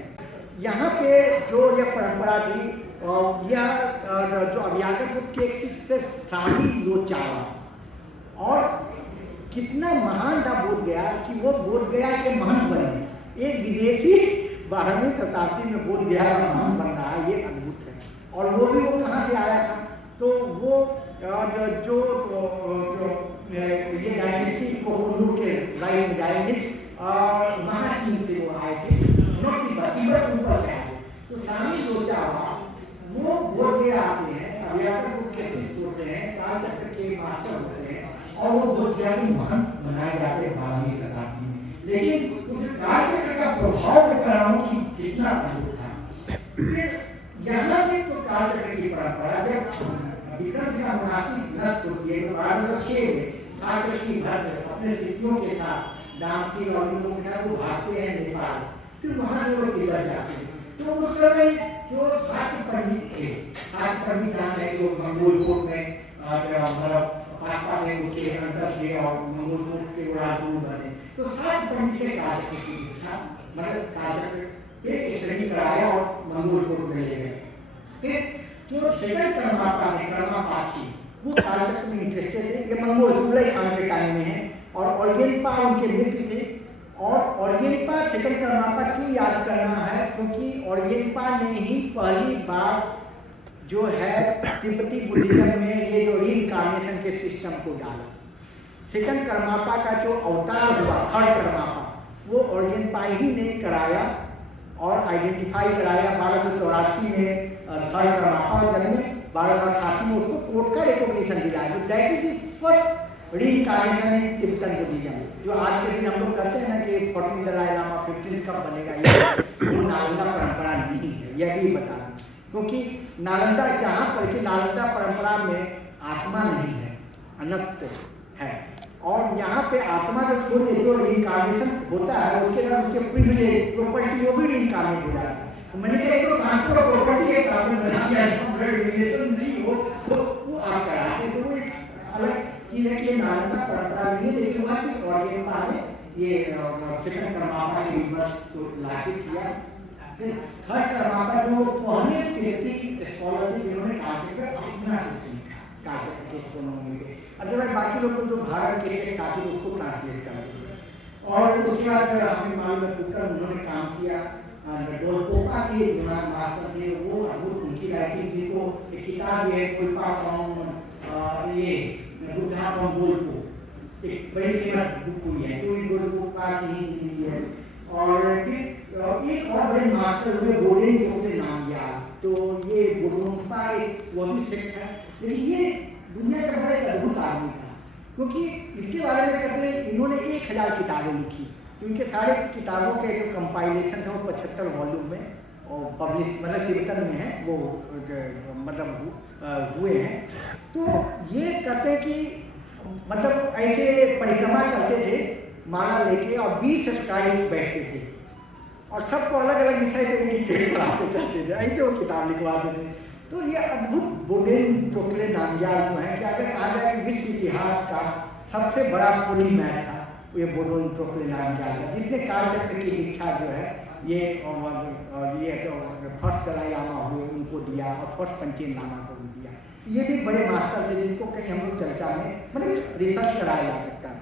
यहाँ पे जो यह परंपरा थी और यह जो अव्याकरण के शिष्य शादी लोचावा, और कितना महान था बोध गया कि वो बोध गया के महंत बने। एक विदेशी 12वीं शताब्दी में बोध गया का महंत बन रहा है, ये अद्भुत है। और वो भी वो कहाँ से आया था, तो वो जो ये डायनेस्टी को के राइट डायनेस्टी महाचीन से वो आए थे, तिब्बत ऊपर से आए। तो स्वामी लोचावा वो बोध गया आते हैं, अव्याकरण के शिष्य होते हैं, कालचक्र के मास्टर होते हैं, और वो बोध गया के महंत बनाए जाते हैं 12वीं शताब्दी में। लेकिन उस कालचक्र का प्रभाव मैं कह रहा हूँ कि कितना अद्भुत था। फिर यहाँ से तो कालचक्र की परंपरा जब विक्रमशिला मोनास्टिक नष्ट होती है तो 1206 में साकर्षि भद्र अपने शिष्यों के साथ दामसी और इन लोगों के साथ वो भागते हैं नेपाल। फिर वहाँ जो लोग तिब्बत जाते हैं, तो उस समय जो शास्त्र पंडित थे, शास्त्र पंडित जान रहे जो मंगोलकोट में मतलब पापा ने उनके अंदर थे और मंगोलकोट के वो राजगुरु बने। तो शास्त्र पंडित के कालचक्र की दीक्षा मतलब कालचक्र पे स्टडी कराया और मंगोलकोट में ले गए। फिर जो सेकंड कर्मापा है कर्मापाक्षी, वो कालचक्र में इंटरेस्टेड थे। ये मंगोल तुगलक खान के टाइम में है, और ऑर्गेनिपा उनके मित्र थे। और ऑर्गेनिपा सेकंड कर्मापा क्यों याद करना है, क्योंकि ऑर्गेनिपा ने ही पहली बार जो है तिब्बती बुद्धिज्म में ये जो रीइंकार्नेशन के सिस्टम को डाला। सेकंड कर्मापा का जो अवतार हुआ थर्ड कर्मापा, वो ऑर्गेनिपा ही ने कराया और आइडेंटिफाई कराया। 1284 में थर्ड कर्मापा जन्मे, 1288 में उसको कोर्ट का रिकॉग्निशन दिलाया। तो that is first reincarnation in Tibetan Buddhism. जो आज के दिन हम लोग कहते हैं ना कि 14 दलाई लामा 15 कब बनेगा, ये नालंदा परंपरा नहीं है, यह भी बता। क्योंकि नालंदा जहाँ पर कि नालंदा परंपरा में आत्मा नहीं है, अनंत है। और यहाँ पे आत्मा जो छोड़िए जो रीइंकार्नेशन होता है उसके बाद उसके प्रिविलेज प्रॉपर्टी वो भी रीइंकार्नेट हो जाता है। तो मैंने कहा एक तो ट्रांसफर ऑफ प्रॉपर्टी है, नहीं हो तो वो आप कराते, तो वो एक अलग चीज़ है कि नालंदा परंपरा नहीं है। लेकिन वहाँ से ऑर्गेनिपा ने ये सेकंड कर्मापा के रिवर्स को लागू किया। फिर थर्ड कर्मापा जो पहले तिब्बती स्कॉलर थे जिन्होंने कालचक्र अपना लिखा कालचक्र के एस्ट्रोनॉमी पे, अदरवाइज बाकी लोग जो भारत के साथी उसको ट्रांसलेट कर दिया। और उसके बाद हमें मालूम है पुत्र उन्होंने काम किया। डोलपोपा के जो मास्टर थे वो अद्भुत उनकी राइटिंग थी। तो एक किताब है कुल्पा फ्रॉम ये बुद्धा फ्रॉम डोलपो, एक बड़ी फेमस बुक हुई है, तो डोलपोपा की ही है। और फिर एक और बड़े मास्टर हुए गोडेन जोते नाम दिया। तो ये किताबों के जो कंपाइलेशन है वो 75 वॉल्यूम में और पब्लिश मतलब तिब्बतन में है वो मतलब हुए हैं। तो ये कहते हैं कि मतलब ऐसे परिक्रमा करते थे माला लेके और 20 स्क्राइब्स बैठते थे और सबको अलग अलग विषय पे पढ़ाते चलते थे, ऐसे वो किताब लिखवाते थे। तो ये अद्भुत बोडेन टोकले नामग्याल जो है कि अगर कहा जाए कि विश्व इतिहास का सबसे बड़ा पोलीमैथ था ये बोडेन टोकले नामग्याल था, जिसने कालचक्र की दीक्षा जो है ये फर्स्ट दलाई लामा हुए उनको दिया और फर्स्ट पंचेन लामा को भी दिया। ये भी बड़े मास्टर थे जिनको कहीं हम लोग चर्चा में मतलब रिसर्च कराया जा सकता है।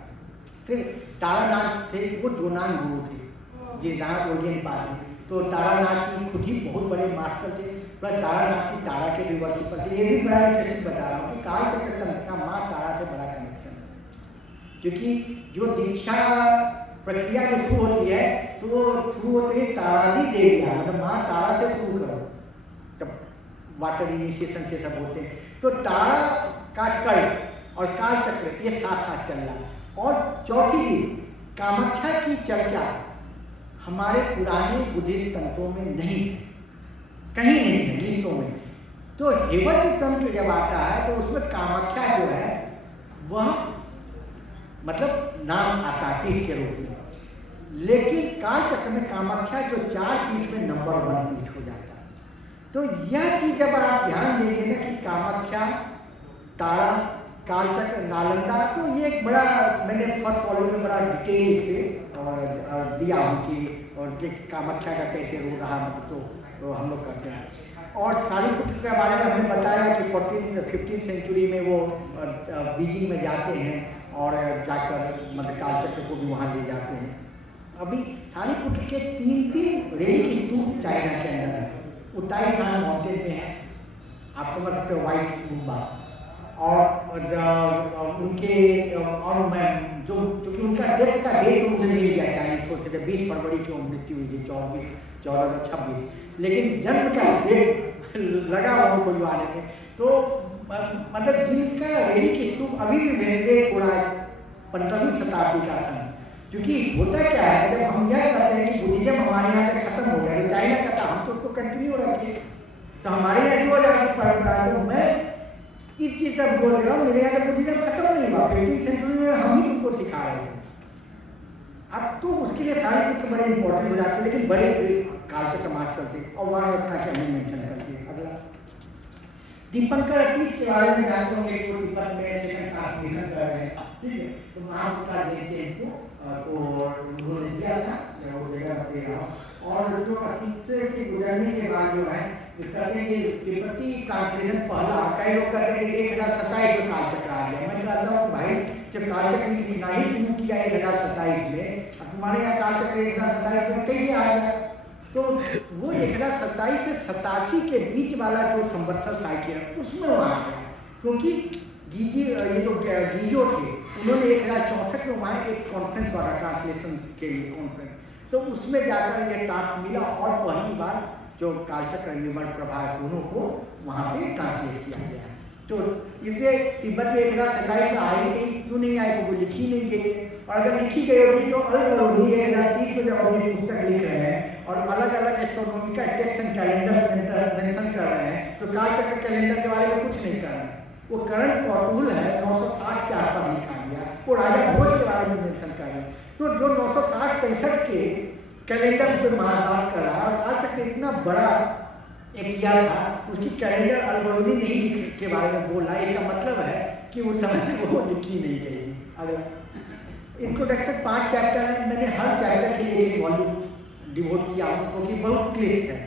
फिर तारानाथ से वो जोनान गुरु थे जी जहाँ ओरियन पास, तो तारानाथ जी खुद ही बहुत बड़े मास्टर थे, पर तारानाथ जी तारा के भी वर्षिपर थे। ये भी बड़ा इंटरेस्टिंग बता रहा हूँ कि कालचक्र तंत्र का माँ तारा से बड़ा कनेक्शन है, क्योंकि जो दीक्षा प्रक्रिया जो शुरू होती है तो वो शुरू होती है तारा ही देविया मतलब माँ तारा से शुरू करो, जब वाटर इनिशिएशन से सब होते हैं। तो तारा का कल्ट और कालचक्र ये साथ साथ चल रहा है। और चौथी कामाख्या की चर्चा हमारे पुराने बुद्धिस्ट तंत्रों में नहीं, कहीं नहीं है लिस्टों में। तो हेवल्य तंत्र जब आता है तो उसमें कामाख्या जो है वह मतलब नाम आता है पीठ के रूप में, लेकिन कालचक्र में कामाख्या जो 4 पीठ में नंबर 1 पीठ हो जाता है। तो यह चीज जब आप ध्यान देंगे ना कि कामाख्या, तारा, कालचक्र, नालंदा, तो ये एक बड़ा मैंने फर्स्ट वॉल्यूम में बड़ा डिटेल इस पे दिया उनकी और कि कामाख्या का कैसे रोल रहा तो हम लोग करते हैं। और सारीपुत्र के बारे में हमने बताया कि 15th सेंचुरी में वो बीजिंग में जाते हैं और जाकर मतलब कालचक्र को भी वहाँ ले जाते हैं। अभी सारीपुत्र के 3 रेलिक स्तूप चाइना के अंदर है, उताई शान माउंटेन पे है, आप समझ सकते हो व्हाइट गुम्बा। और उनके और मैं जो क्योंकि उनका डेथ का डेट मुझे मिल गया चाइनीज सोच के 20 फरवरी की मृत्यु हुई थी 1426, लेकिन जन्म का डेट लगा उनको जो आने में। तो मतलब जिनका रेलिक स्तूप अभी भी वेंडेट हो रहा है 15वीं शताब्दी का सन, क्योंकि होता क्या है जब हम यह कहते हैं कि बुद्धिज्म हमारे यहाँ से खत्म हो गया तो चाइना का था हम तो उसको कंटिन्यू रखिए, तो हमारे यहाँ 2000 की परंपरा है। तो मैं इस चीज तक बोल रहा हूँ, मेरे यहाँ का बुद्धिज्म खत्म नहीं हुआ, 15th सेंचुरी में हम ही तुमको सिखा रहे थे। अब तो उसके लिए सारे कुछ बड़े इंपॉर्टेंट हो जाते हैं, लेकिन बड़े कालचक्र मास्टर थे और वहाँ रखना के हमें मेंशन करते हैं। अगला दीपंकर अतीश के बारे में जानते होंगे, जो तिब्बत में सेकंड ट्रांसलेशन कर रहे हैं, ठीक है। तो महापुरुष देखिए इनको तो उन्होंने दिया था वो जगह दे रहा हूँ। और जो अतीत के गुजरने के बाद जो है कहते हैं कि तिब्बती ट्रांसलेशन पहला, कई लोग कहते हैं कि 1027 में कालचक्र आ गया। मैं चाहता हूँ भाई जब कालचक्र की लिखना ही शुरू किया 1027 में, अब तुम्हारे यहाँ कालचक्र 1027 में कैसे आ गया? तो वो 1027 से 87 के बीच वाला जो संवत्सर साइकिल है उसमें वो आ गया, क्योंकि ये जो गीजो थे उन्होंने 1064 में वहाँ एक कॉन्फ्रेंस वाला ट्रांसलेशन के लिए कॉन्फ्रेंस, तो उसमें जाकर ये टास्क मिला और पहली बार जो कालचक्र निर्मल प्रभा दोनों को वहाँ पे ट्रांसलेट किया गया है। तो इसलिए तिब्बत में 1027 में आई नहीं, क्यों नहीं आई तो वो लिखी नहीं गई, और अगर लिखी गई होगी तो अल-बरूनी 1030 में जब अपनी पुस्तक लिख रहे हैं और अलग अलग astronomical text and calendar mention कर रहे हैं, तो कालचक्र कैलेंडर के बारे में कुछ नहीं कर रहे हैं। वो करंट कौतूहल है 960 के आसपास लिखा गया, वो राजा भोज के बारे में मेंशन कर रहे हैं। तो जो 960-65 के कैलेंडर पे बात कर रहा है, और कालचक्र इतना बड़ा एक क्या था, उसकी कैलेंडर अल-बरूनी नहीं के बारे में बोल रहा है, इसका मतलब है कि उस समय वो लिखी नहीं गई थी। अगर इंट्रोडक्शन 5 चैप्टर है, मैंने हर चैप्टर के लिए एक वॉल्यूम डिवोट किया हूँ क्योंकि बहुत क्लिष्ट है,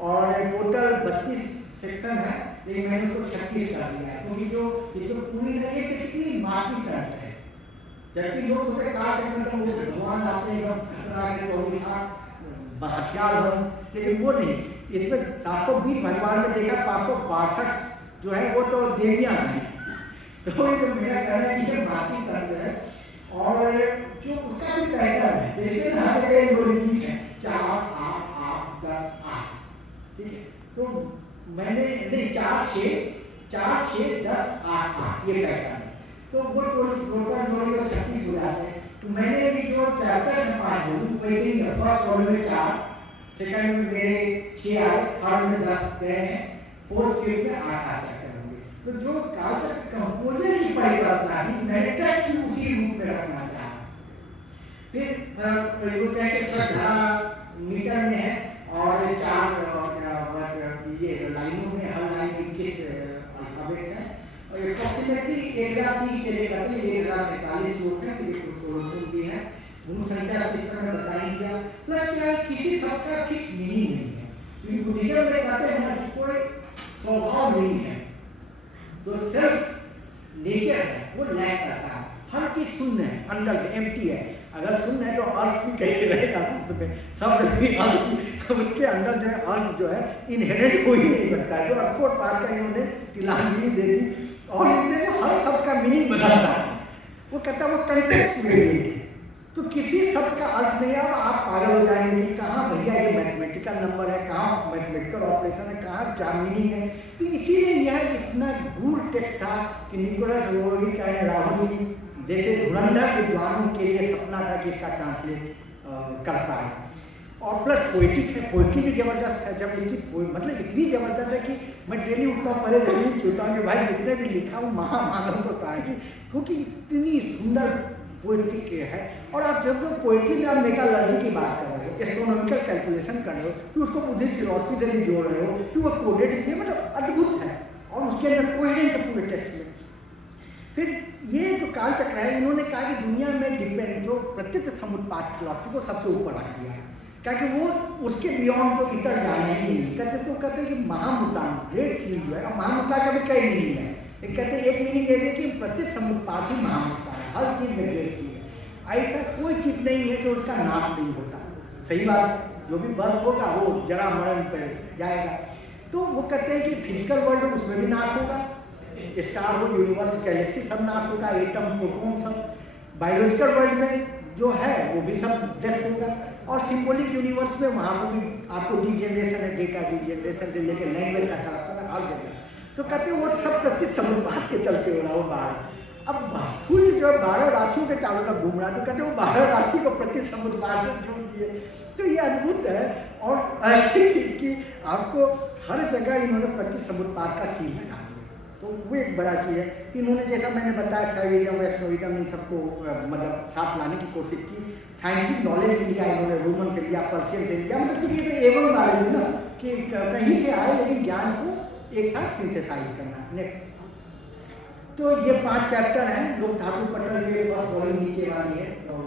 और टोटल 32 सेक्शन है, लेकिन मैंने उसको 36 कर दिया है, क्योंकि जो इसको पूरी लगे बेसिकली मार्किंग करते हैं। जबकि लोग सोचे कालचक्र में भगवान आते हैं खतरा के 24 हथियार बन, लेकिन वो नहीं, इसमें 720 भगवान ने देखा, 562 जो है वो तो देवियाँ हैं। तो ये तो मेरा कहना है कि ये मार्किंग करते हैं, और जो उसका भी पैटर्न है, जैसे हर जगह लोग है 4 8 8 10 8, ठीक है। तो मैंने नहीं 4 6 10 8 8 ये पैटर्न है, तो वो टोटल जोड़ी 36 हो जाते हैं। तो मैंने भी जो चैप्टर में 5 हूँ वैसे ही फर्स्ट वॉल्यूम में 4, सेकंड में मेरे 6 आए, थर्ड में 10 गए हैं, फोर्थ फिफ्थ में 8 चैप्टर होंगे। तो जो कालचक्र कंपोजर की परिकल्पना थी मैंने टेक्स्ट उसी रूप में रखना चाहा। फिर वो क्या है श्रद्धा मीटर में है और 4 ये लाइनों में हर लाइन में 21 अल्फाबेट है और अप्रॉक्सीमेटली 1,30,000 से लेकर 1,47 श्लोक है, फिर उसको भी है गुरु संख्या सूत्र में बताई गया। प्लस क्या है किसी शब्द का फिक्स मीनिंग नहीं है, क्योंकि बुद्धिज्म में कहते हैं कि कोई स्वभाव नहीं है, तो सेल्फ नेचर है वो लैक करता है, हर चीज शून्य है, अंदर से एम्प्टी है। अगर शून्य है तो अर्थ भी कैसे रहेगा शब्द में, शब्द भी अर्थ, तो उसके अंदर जो है अर्थ जो है इनहेरेंट हो ही नहीं सकता है। जो अस्कोट पाठ का इन्होंने तिलांजलि दे दी और इसने हर शब्द का मीनिंग बदलता है, वो कहता है वो कंटेक्स्ट में, तो किसी शब्द का अर्थ नहीं है। अब आप पागल हो जाएंगे कि कहाँ भैया ये मैथमेटिकल नंबर है, कहाँ मैथमेटिकल ऑपरेशन है, कहाँ क्या मीनिंग है। तो इसीलिए यह इतना गूढ़ टेक्स्ट था कि निकोलस रोड्रिक एंड राहुल जैसे धुरंधर विद्वानों के लिए सपना था कि इसका ट्रांसलेट कर पाए। और प्लस पोइटिक है, पोइट्री भी जबरदस्त है। जब इसकी मतलब इतनी जबरदस्त है कि मैं डेली उठता हूँ पहले जरूर सोचता हूँ कि भाई जितने भी लिखा हूँ महामानव तो था ही, क्योंकि इतनी सुंदर पोइट्री के है। और आप जब पोइट्री में आप मेटालॉजी की बात कर रहे हो, एस्ट्रोनॉमिकल कैलकुलेशन कर रहे हो, तो उसको बुद्धिस्ट फिलॉसफी से भी जोड़ रहे हो, कि वो कोडेड भी है, मतलब अद्भुत है और उसके अंदर कोहेरेंस है पूरे टेक्स्ट में। फिर ये जो कालचक्र है, इन्होंने कहा कि दुनिया में डिपेंड जो प्रत्यक्ष समुत्पाद फिलॉसफी को सबसे ऊपर रख दिया है, क्योंकि वो उसके बियॉन्ड तो इतर जाने ही नहीं कहते। तो कहते हैं कि महामुतान ग्रेट सील जो है, अब महामुता का भी कई मीनिंग है। एक कहते हैं एक मीनिंग ये है कि प्रत्यक्ष समुत्पाद ही महामुता है, हर चीज़ में ग्रेट सील है। ऐसा कोई चीज़ नहीं है जो उसका नाश नहीं होता। सही बात, जो भी बर्थ होगा वो जरा मरण पर जाएगा। तो वो कहते हैं कि फिजिकल वर्ल्ड उसमें भी नाश होगा, स्टार हो, यूनिवर्स, गैलेक्सी सब नाश होगा, एटम, प्रोटॉन सब। बायोलॉजिकल वर्ल्ड में जो है वो भी सब डेथ होगा। और सिंबॉलिक यूनिवर्स में वहाँ पर भी आपको डिजेनरेशन है, डेटा डिजेनरेशन से लेकर लैंग्वेज का ट्रांसफर है, हर जगह। तो कहते हैं वो सब प्रति समुद्पात के चलते हो रहा हो बाहर। अब सूर्य जो 12 राशियों के चारों तरफ घूम रहा है, तो कहते हैं वो 12 राशि को प्रति समुद्पात से जोड़ दिए। तो ये अद्भुत है। और ऐसे कि आपको हर जगह इन्होंने प्रति समुद्पात का सीन लगा दिया, तो वो एक बड़ा चीज़ है। इन्होंने जैसा मैंने बताया साइबेरियम, वैष्णविज्म, इन सबको मतलब साथ लाने की कोशिश की। साइंटिफिक नॉलेज भी लिया इन्होंने, रोमन से लिया, पर्शियन से लिया, मतलब कि ये एवं नॉलेज है ना कि कहीं से आए लेकिन ज्ञान को एक साथ सिंथेसाइज करना। नेक्स्ट, तो ये 5 चैप्टर हैं। लोक धातु पटल के फर्स्ट वॉल्यूम नीचे वाली है और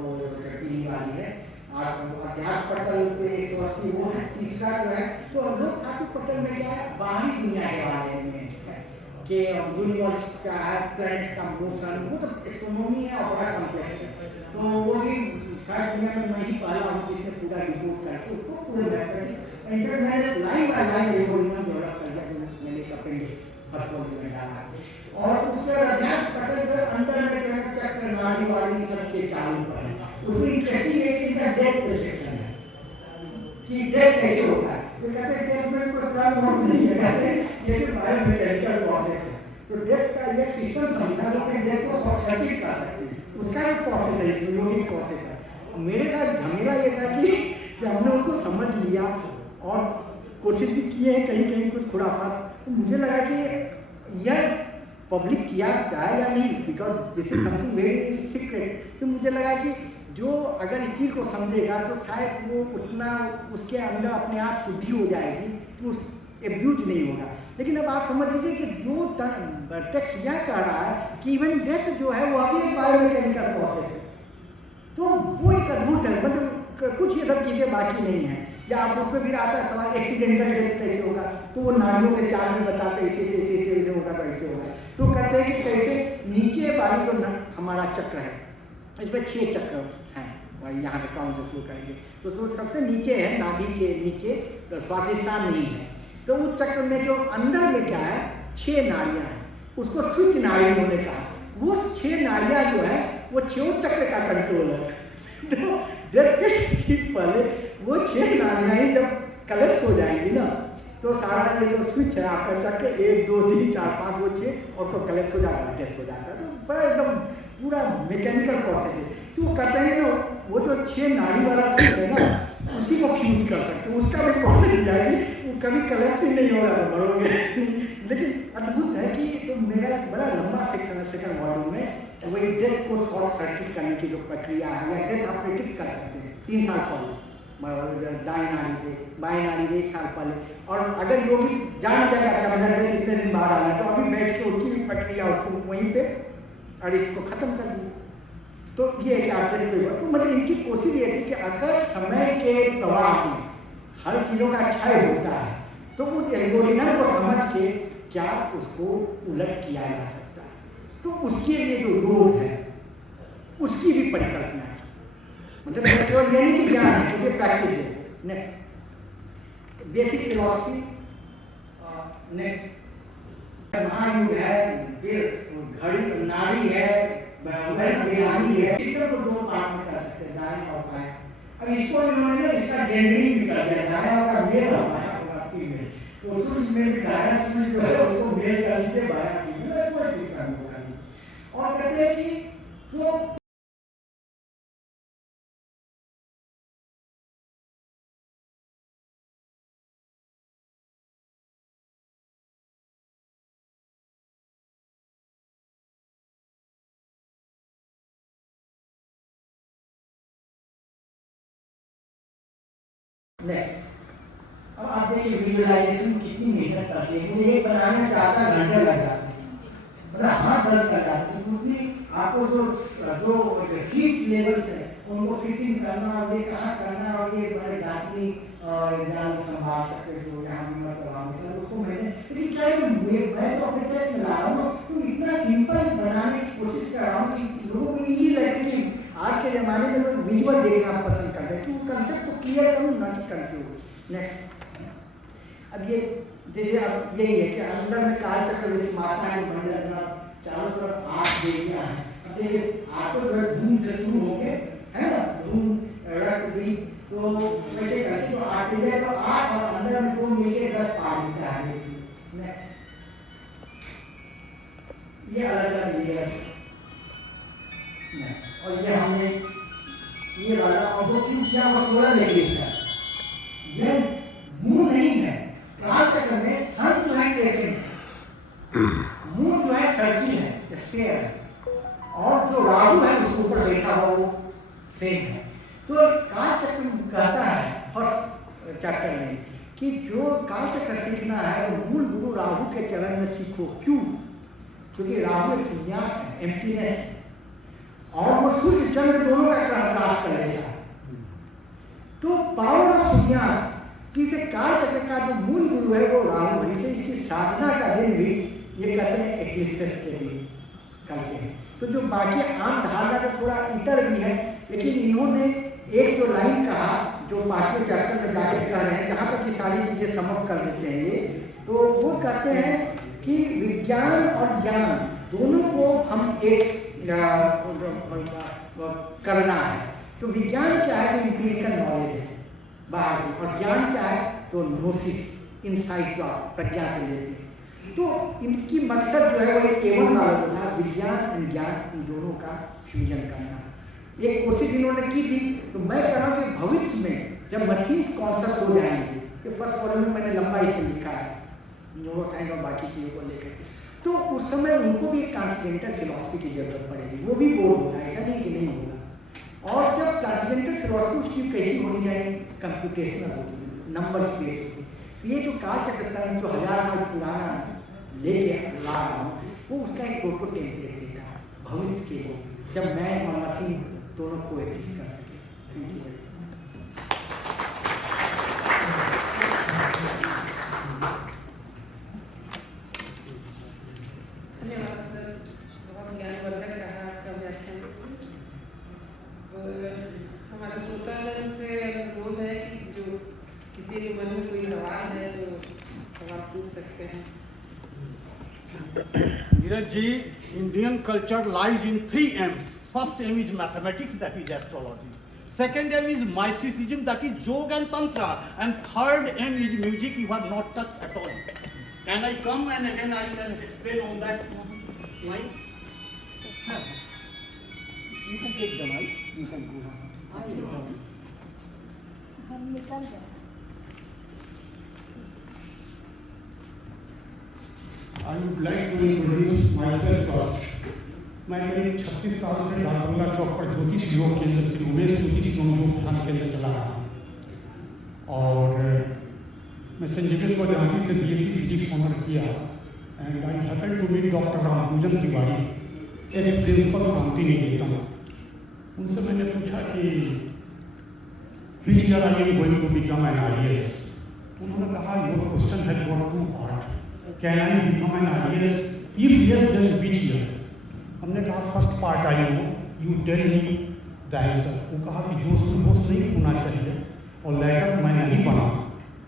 पीली वाली है, और अध्यात्म पटल पे 180 वो है। तीसरा जो है तो लोक धातु पटल में क्या है, बाहरी दुनिया के बारे में कि यूनिवर्स का है, प्लैनेट्स का मोशन, वो तो एस्ट्रोनॉमी है और बड़ा कॉम्प्लेक्स है। तो वो भी शायद दुनिया में मैं ही पहला हूँ जिसने पूरा रिपोर्ट करके उसको पूरे बैठ करके इंटर मैंने line by line report develop कर दिया, जो मैंने एक अपेंडिक्स फर्स्ट वॉल्यूम में डाला। और उसके अध्यात्म पटल के अंदर में जो है चक्र, नाड़ी वाली सबके चालू पर है। उसमें इंटरेस्टिंग है कि इनका डेथ परसेप्शन है कि डेथ कैसे होता है। तो कहते हैं डेथ में कोई कर्म वर्म नहीं है, कहते हैं ये भी बायोमैकेनिकल प्रोसेस है। तो डेथ का ये सिस्टम समझा लो कि डेथ को शॉर्ट सर्किट कर सकते हैं, उसका एक प्रोसेस है, इसमें योगिक प्रोसेस है। मेरे साथ झमेला ये था कि हमने उसको समझ लिया और कोशिश भी किए हैं कहीं कहीं कुछ खुराफात। तो मुझे लगा कि यह पब्लिक किया जाए या नहीं, because this is something very secret. तो मुझे लगा कि जो अगर इस चीज़ को समझेगा तो शायद वो उतना उसके अंदर अपने आप शुद्धि हो जाएगी, तो एब्यूज नहीं होगा। लेकिन अब आप समझ लीजिए कि जो टेक्स्ट यह कह रहा है कि इवन डेथ जो है वो अभी एक बायोमैकेनिकल प्रोसेस है, तो वो एक अद्भुत है। मतलब कुछ ये सब चीज़ें बाकी नहीं है। या आप उसमें फिर आता है सवाल एक्सीडेंटल डेथ कैसे होगा, तो वो नाड़ियों के चाल में बताते ऐसे ऐसे होगा तो ऐसे होगा। तो कहते हैं कि कैसे नीचे वाली जो हमारा चक्र है, इसमें 6 चक्र हैं, यहाँ से काउंट से शुरू करेंगे तो सबसे नीचे है नाभि के नीचे, स्वादिष्ठान नहीं है। तो उस चक्र में जो अंदर में क्या है 6 नाड़ियाँ हैं, उसको स्विच नाड़ी होने कहा। वो 6 नाड़ियाँ जो है वो 6 चक्र का कंट्रोल है। तो डेथ के ठीक पहले वो 6 नाड़ियाँ ही जब कलेक्ट हो जाएंगी ना, तो सारा ये जो स्विच है आपका चक्र 1 2 3 4 5 वो 6 ऑटो कलेक्ट हो जाएगा, डेथ हो जाता है। तो बड़ा एकदम पूरा मैकेनिकल प्रोसेस है। तो वो कहते हैं ना वो जो 6 नाड़ी वाला सीट है ना उसी को फ्यूज कर सकते हो, उसका भी प्रोसेस जाएगी, वो कभी कलेक्ट ही नहीं होगा तो बढ़ोगे। लेकिन अद्भुत है कि तो मेरा एक बड़ा लंबा सेक्शन है सेकंड मॉड्यूल में, तो वही डेथ को शॉर्ट सर्किट करने की जो प्रक्रिया है या डेथ ऑपरेटिव कर सकते हैं 3 साल पहले दाएं नाड़ी से बाएं नाड़ी से 1 साल पहले। और अगर योगी जान जाएगा कि इतने दिन बाहर आना तो अभी बैठ के उसकी भी प्रक्रिया उसको वहीं पे और इसको ख़त्म कर दिया। तो ये एक आर्टिस्ट तो मतलब इनकी कोशिश ये थी कि अगर समय के प्रवाह में हर चीज़ों का क्षय होता है तो उस एल्गोरिथम को समझ के क्या उसको उलट किया जा सकता है, तो उसके लिए जो योग है उसकी भी परिकल्पना है। मतलब केवल ये नहीं ज्ञान है क्योंकि प्रैक्टिस है। नेक्स्ट बेसिक फिलॉसफी, नेक्स्ट महायुग है, फिर घड़ी नाड़ी है, बिहारी है, इसको तो 2 पार्ट में कर सकते हैं, दाएं और बाएं। अब इसको इन्होंने ना इसका जेंडरिंग भी कर दिया, दाएं और का मेल और बायां होगा फीमेल, तो सूर्य में भी दायां सूर्य जो है उसको मेल कर दीजिए, बायां फीमेल, कोई सिस्टम होगा नहीं। और कहते हैं कि जो अब आप देखिए विजुअलाइजेशन कितनी मेहनत करती है, मुझे ये बनाने में 4 घंटे लग जाते हैं, बड़ा हाथ दर्द कर जाते हैं, क्योंकि आपको जो सीट्स लेवल्स है उनको फिटिंग करना और ये कहाँ करना और ये बड़े डांटनी जान संभाल सकते जो यहाँ भी मतलब उसको मैंने, लेकिन क्या मैं तो अपने टेस्ट में ला रहा हूँ तो इतना सिंपल बनाने की कोशिश कर रहा हूँ कि लोगों को ईजी लगे कि आज के ज़माने में लोग विजुअल देखना पसंद करते हैं, कि वो कंसेप्ट को क्लियर करूँ ना कि कंफ्यूज। नेक्स्ट अब ये जैसे अब यही है कि अंदर में काल चक्र जैसे माता है बन जाना, चारों तरफ 8 देवियाँ हैं, अब ये 8 जो है धूम से शुरू होके है ना, धूम रक्त दी तो वैसे करके तो 8 देवियाँ तो 8 और अंदर में 2 मिलके 10 पार मिलता है। नेक्स्ट ये अलग अलग लेयर्स, और ये हमने ये वाला और वो क्यों किया वो 16 लेयर था, ये मुंह नहीं है, काल चक्र में सन जो है कैसे मुंह जो है सर्किल है, स्फीयर है, और जो राहु है उसके ऊपर बैठा हुआ वो फ्रेम है। तो काल चक्र कहता है फर्स्ट चैप्टर में कि जो काल चक्र सीखना है वो मूल गुरु राहु के चरण में सीखो। क्यों? क्योंकि राहु एक शून्यात है, एम्प्टीनेस है, और वो सूर्य चंद्र दोनों का क्रॉस कर लेगा। तो पावर ऑफ शून्यात जिसे काल चक्र का जो मूल गुरु है वो राहु है, इसे इसकी साधना का दिन भी ये कहते हैं एक्लिप्सेस के लिए करते हैं। तो जो बाकी आम धारणा का थोड़ा इतर भी है, लेकिन इन्होंने एक जो लाइन कहा जो 5वें चैप्टर में जाकर कह रहे हैं, जहाँ पर की सारी चीज़ें समझ कर देते हैं ये, तो वो कहते हैं कि विज्ञान और ज्ञान दोनों को हम एक करना है। तो विज्ञान क्या है? तो इंपीरिकल नॉलेज है बाहर की, और ज्ञान क्या है? तो नोसिस, इनसाइट जो प्रज्ञा से लेते हैं। तो इनकी मकसद जो है वो एवं नॉलेज था, विज्ञान और ज्ञान इन दोनों का फ्यूजन करना। एक कोशिश इन्होंने की थी। तो मैं कह रहा हूँ कि भविष्य में जब मशीन कॉन्सेप्ट हो जाएंगे, कि फर्स्ट वॉल्यूम में मैंने लंबा इसमें लिखा है न्यूरोसाइंस और बाकी चीज़ों को लेकर, तो उस समय उनको भी एक ट्रांसजेंडर फिलॉसफी की जरूरत पड़ेगी। वो भी बोर्ड होगा, ऐसा नहीं कि नहीं होगा। और जब ट्रांसजेंडर फिलॉसफी उसकी कैसी होनी चाहिए? कंप्यूटेशनल होगी, नंबर बेस्ड होगी। तो ये जो काल चक्र जो 1000 साल पुराना लेके ला रहा हूँ, वो उसका एक प्रोटो टेम्पलेट देता है भविष्य के वो, जब मैं और मशीन दोनों को एग्जिस्ट कर सके। Thank you. धन्यवाद सर, बहुत ज्ञानवर्धक रहा आपका व्याख्यान। हमारा श्रोतागण से अनुरोध है कि जो किसी के मन में कोई सवाल है तो सवाल पूछ सकते हैं। Neeraj ji, Indian culture lies in 3 M's. First M is mathematics, that is astrology. Second M is mysticism, that is yoga and tantra. And third M is music, you have not touched at all. Can I come and again I can explain on that line? You can take the mic. You can go on. हम निकल गए। I would like to introduce myself first. मैं करीब 36 साल से डालबंगा चौक पर ज्योतिष योग केंद्र श्री उमेश ज्योतिष योग ध्यान केंद्र चला रहा हूँ और मैं सेंट जेवियर्स गुवाहाटी से BSc फिजिक्स ऑनर किया and I happened to meet doctor Rambhujan Tiwari as principal Shanti Niketan. उनसे मैंने पूछा कि which year are you going to become an IAS? उन्होंने कहा your question has got two parts. Can I become an IAS? If yes, then which year? हमने कहा first part I हो you tell me the answer. वो कहा कि जोश में होश नहीं होना चाहिए और लेटर मैं नहीं बना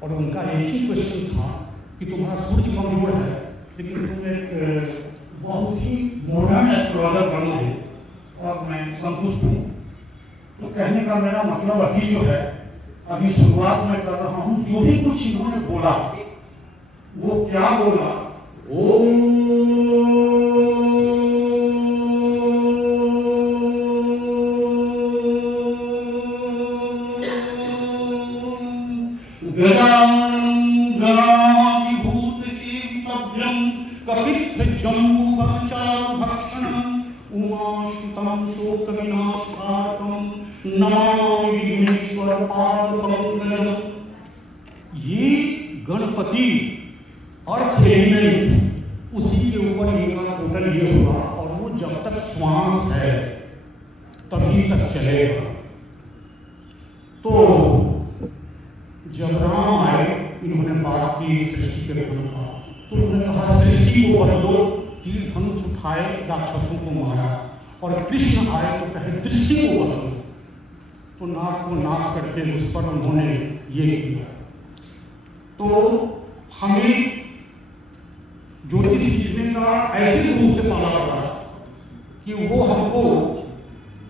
और उनका एक ही क्वेश्चन था कि तुम्हारा सूर्य कमजोर है लेकिन तुम एक बहुत ही मॉडर्न एस्ट्रोलॉजर बनो हो और मैं संतुष्ट हूँ। तो कहने का मेरा मतलब अभी जो है अभी शुरुआत में कर रहा हूँ। जो भी कुछ इन्होंने बोला वो क्या बोला ये गणपति अर्थ एलिमेंट उसी के ऊपर इनका टोटल ये हुआ और वो जब तक श्वास है तभी तक चलेगा। तो जब राम आए इन्होंने बात की सृष्टि के गुण का तो उन्होंने कहा सृष्टि को बदलो, तीर धनुष उठाए राक्षसों को मारा और कृष्ण आए तो कहे दृष्टि को बदलो। तो नाक को नाच करके उस पर उन्होंने ये किया। तो हमें ज्योतिष सीखने का ऐसे रूप से पाला पड़ा कि वो हमको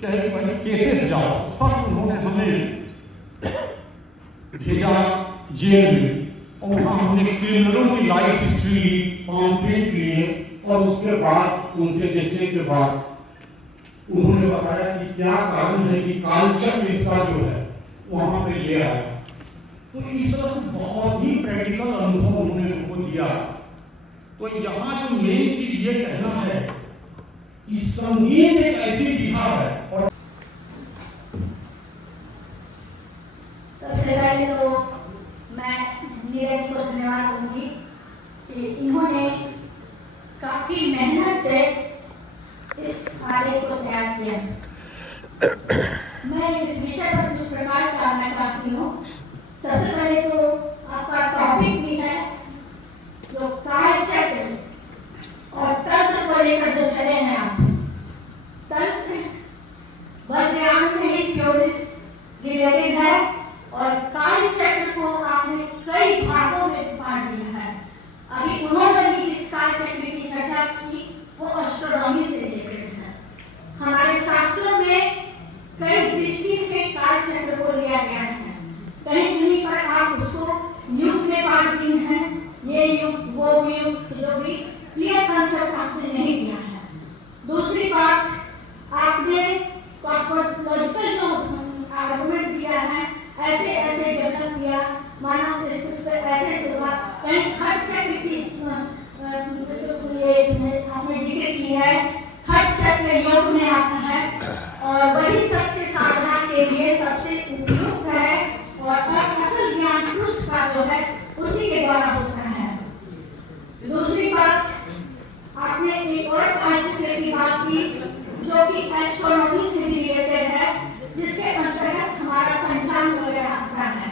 कहे कि भाई केसेस जाओ। फर्स्ट उन्होंने हमें भेजा जेल में और वहाँ हमने क्रिमिनलों की लाइफ हिस्ट्री ली, पॉम्पलेट लिए और उसके बाद उनसे देखने के बाद उन्होंने बताया कि क्या कारण है कि कालचक्र इसका जो है वहाँ पे ले आया। तो इस तरह से बहुत ही प्रैक्टिकल अनुभव उन्होंने हमको दिया। तो यहाँ जो मेन चीज ये कहना है कि संगीत एक ऐसी विधा है और सबसे पहले तो मैं नीरज को धन्यवाद दूंगी कि इन्होंने काफी मेहनत से इस आलेख को तैयार किया। मैं इस विषय पर कुछ प्रकाश डालना चाहती हूँ। सबसे पहले तो आपका टॉपिक भी है जो कालचक्र और तंत्र को लेकर जो चले हैं आप। तंत्र वज्रयान से ही प्योरिस रिलेटेड है और कालचक्र को आपने कई भागों में बांट दिया है। अभी उन्होंने भी जिस कालचक्र की चर्चा की वो एस्ट्रोनॉमी से रिलेटेड है। हमारे शास्त्रों में कई दृष्टि से कालचक्र को लिया गया है। कहीं कहीं पर आप उसको युग में बांट दिए हैं, ये युग वो युग, जो भी क्लियर कंसेप्ट आपने नहीं दिया है। दूसरी बात, आपने कॉस्मोलॉजिकल जो आर्गुमेंट दिया है ऐसे ऐसे डेवलप किया, मानव सृष्टि पे ऐसे शुरुआत कहीं खट चक्र की आपने जिक्र की है, खट चक्र योग में आता है और वही सत्य साधना के लिए सबसे उपयुक्त है और असल ज्ञान ट्रुथ का जो है उसी के द्वारा होता है। दूसरी बात, आपने एक और कालचक्र की बात की जो कि एस्ट्रोनॉमी से रिलेटेड है, जिसके अंतर्गत हमारा पंचांग वगैरह आता है।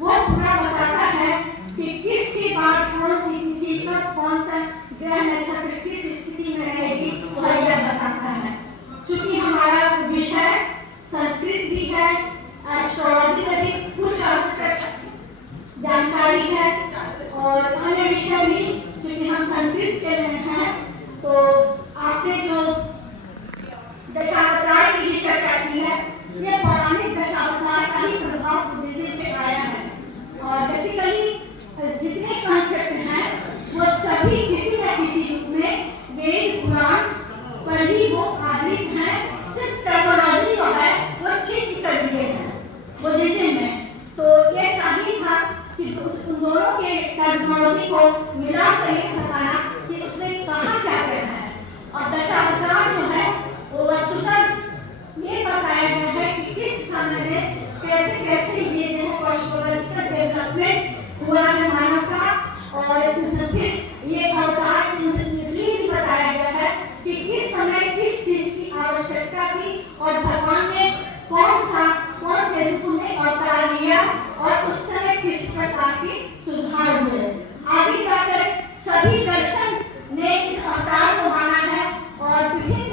वो पूरा बताता है कि किसके बाद कौन सी तिथि कब कौन सा ग्रह नक्षत्र किस स्थिति में रहेगी, वह यह बताता है। चूंकि हमारा विषय संस्कृत भी है, एस्ट्रोलॉजी में भी कुछ जानकारी है और अन्य विषय भी, क्योंकि हम संस्कृत के में हैं। तो आपने जो दशावतार की चर्चा की है, ये पौराणिक दशावतार का ही प्रभाव बुद्धिज्म पे आया है और बेसिकली जितने कॉन्सेप्ट हैं वो सभी किसी न किसी रूप में वेद पुराण फिर उन दोनों के टर्मिनोलॉजी को मिला कर ये बताना कि उसने कहा क्या कहना है। और दशावतार जो है वो वस्तुतः ये बताया गया है कि किस समय में कैसे कैसे ये जो है कॉस्मोलॉजिकल डेवलपमेंट हुआ है मानव का। और फिर ये अवतार इसलिए भी बताया गया है कि किस समय किस चीज की आवश्यकता थी और भगवान ने कौन से रूप में अवतार लिया और उस समय किस प्रकार के सुधार हुए। आगे जाकर सभी दर्शन ने इस अवतार को माना है और विभिन्न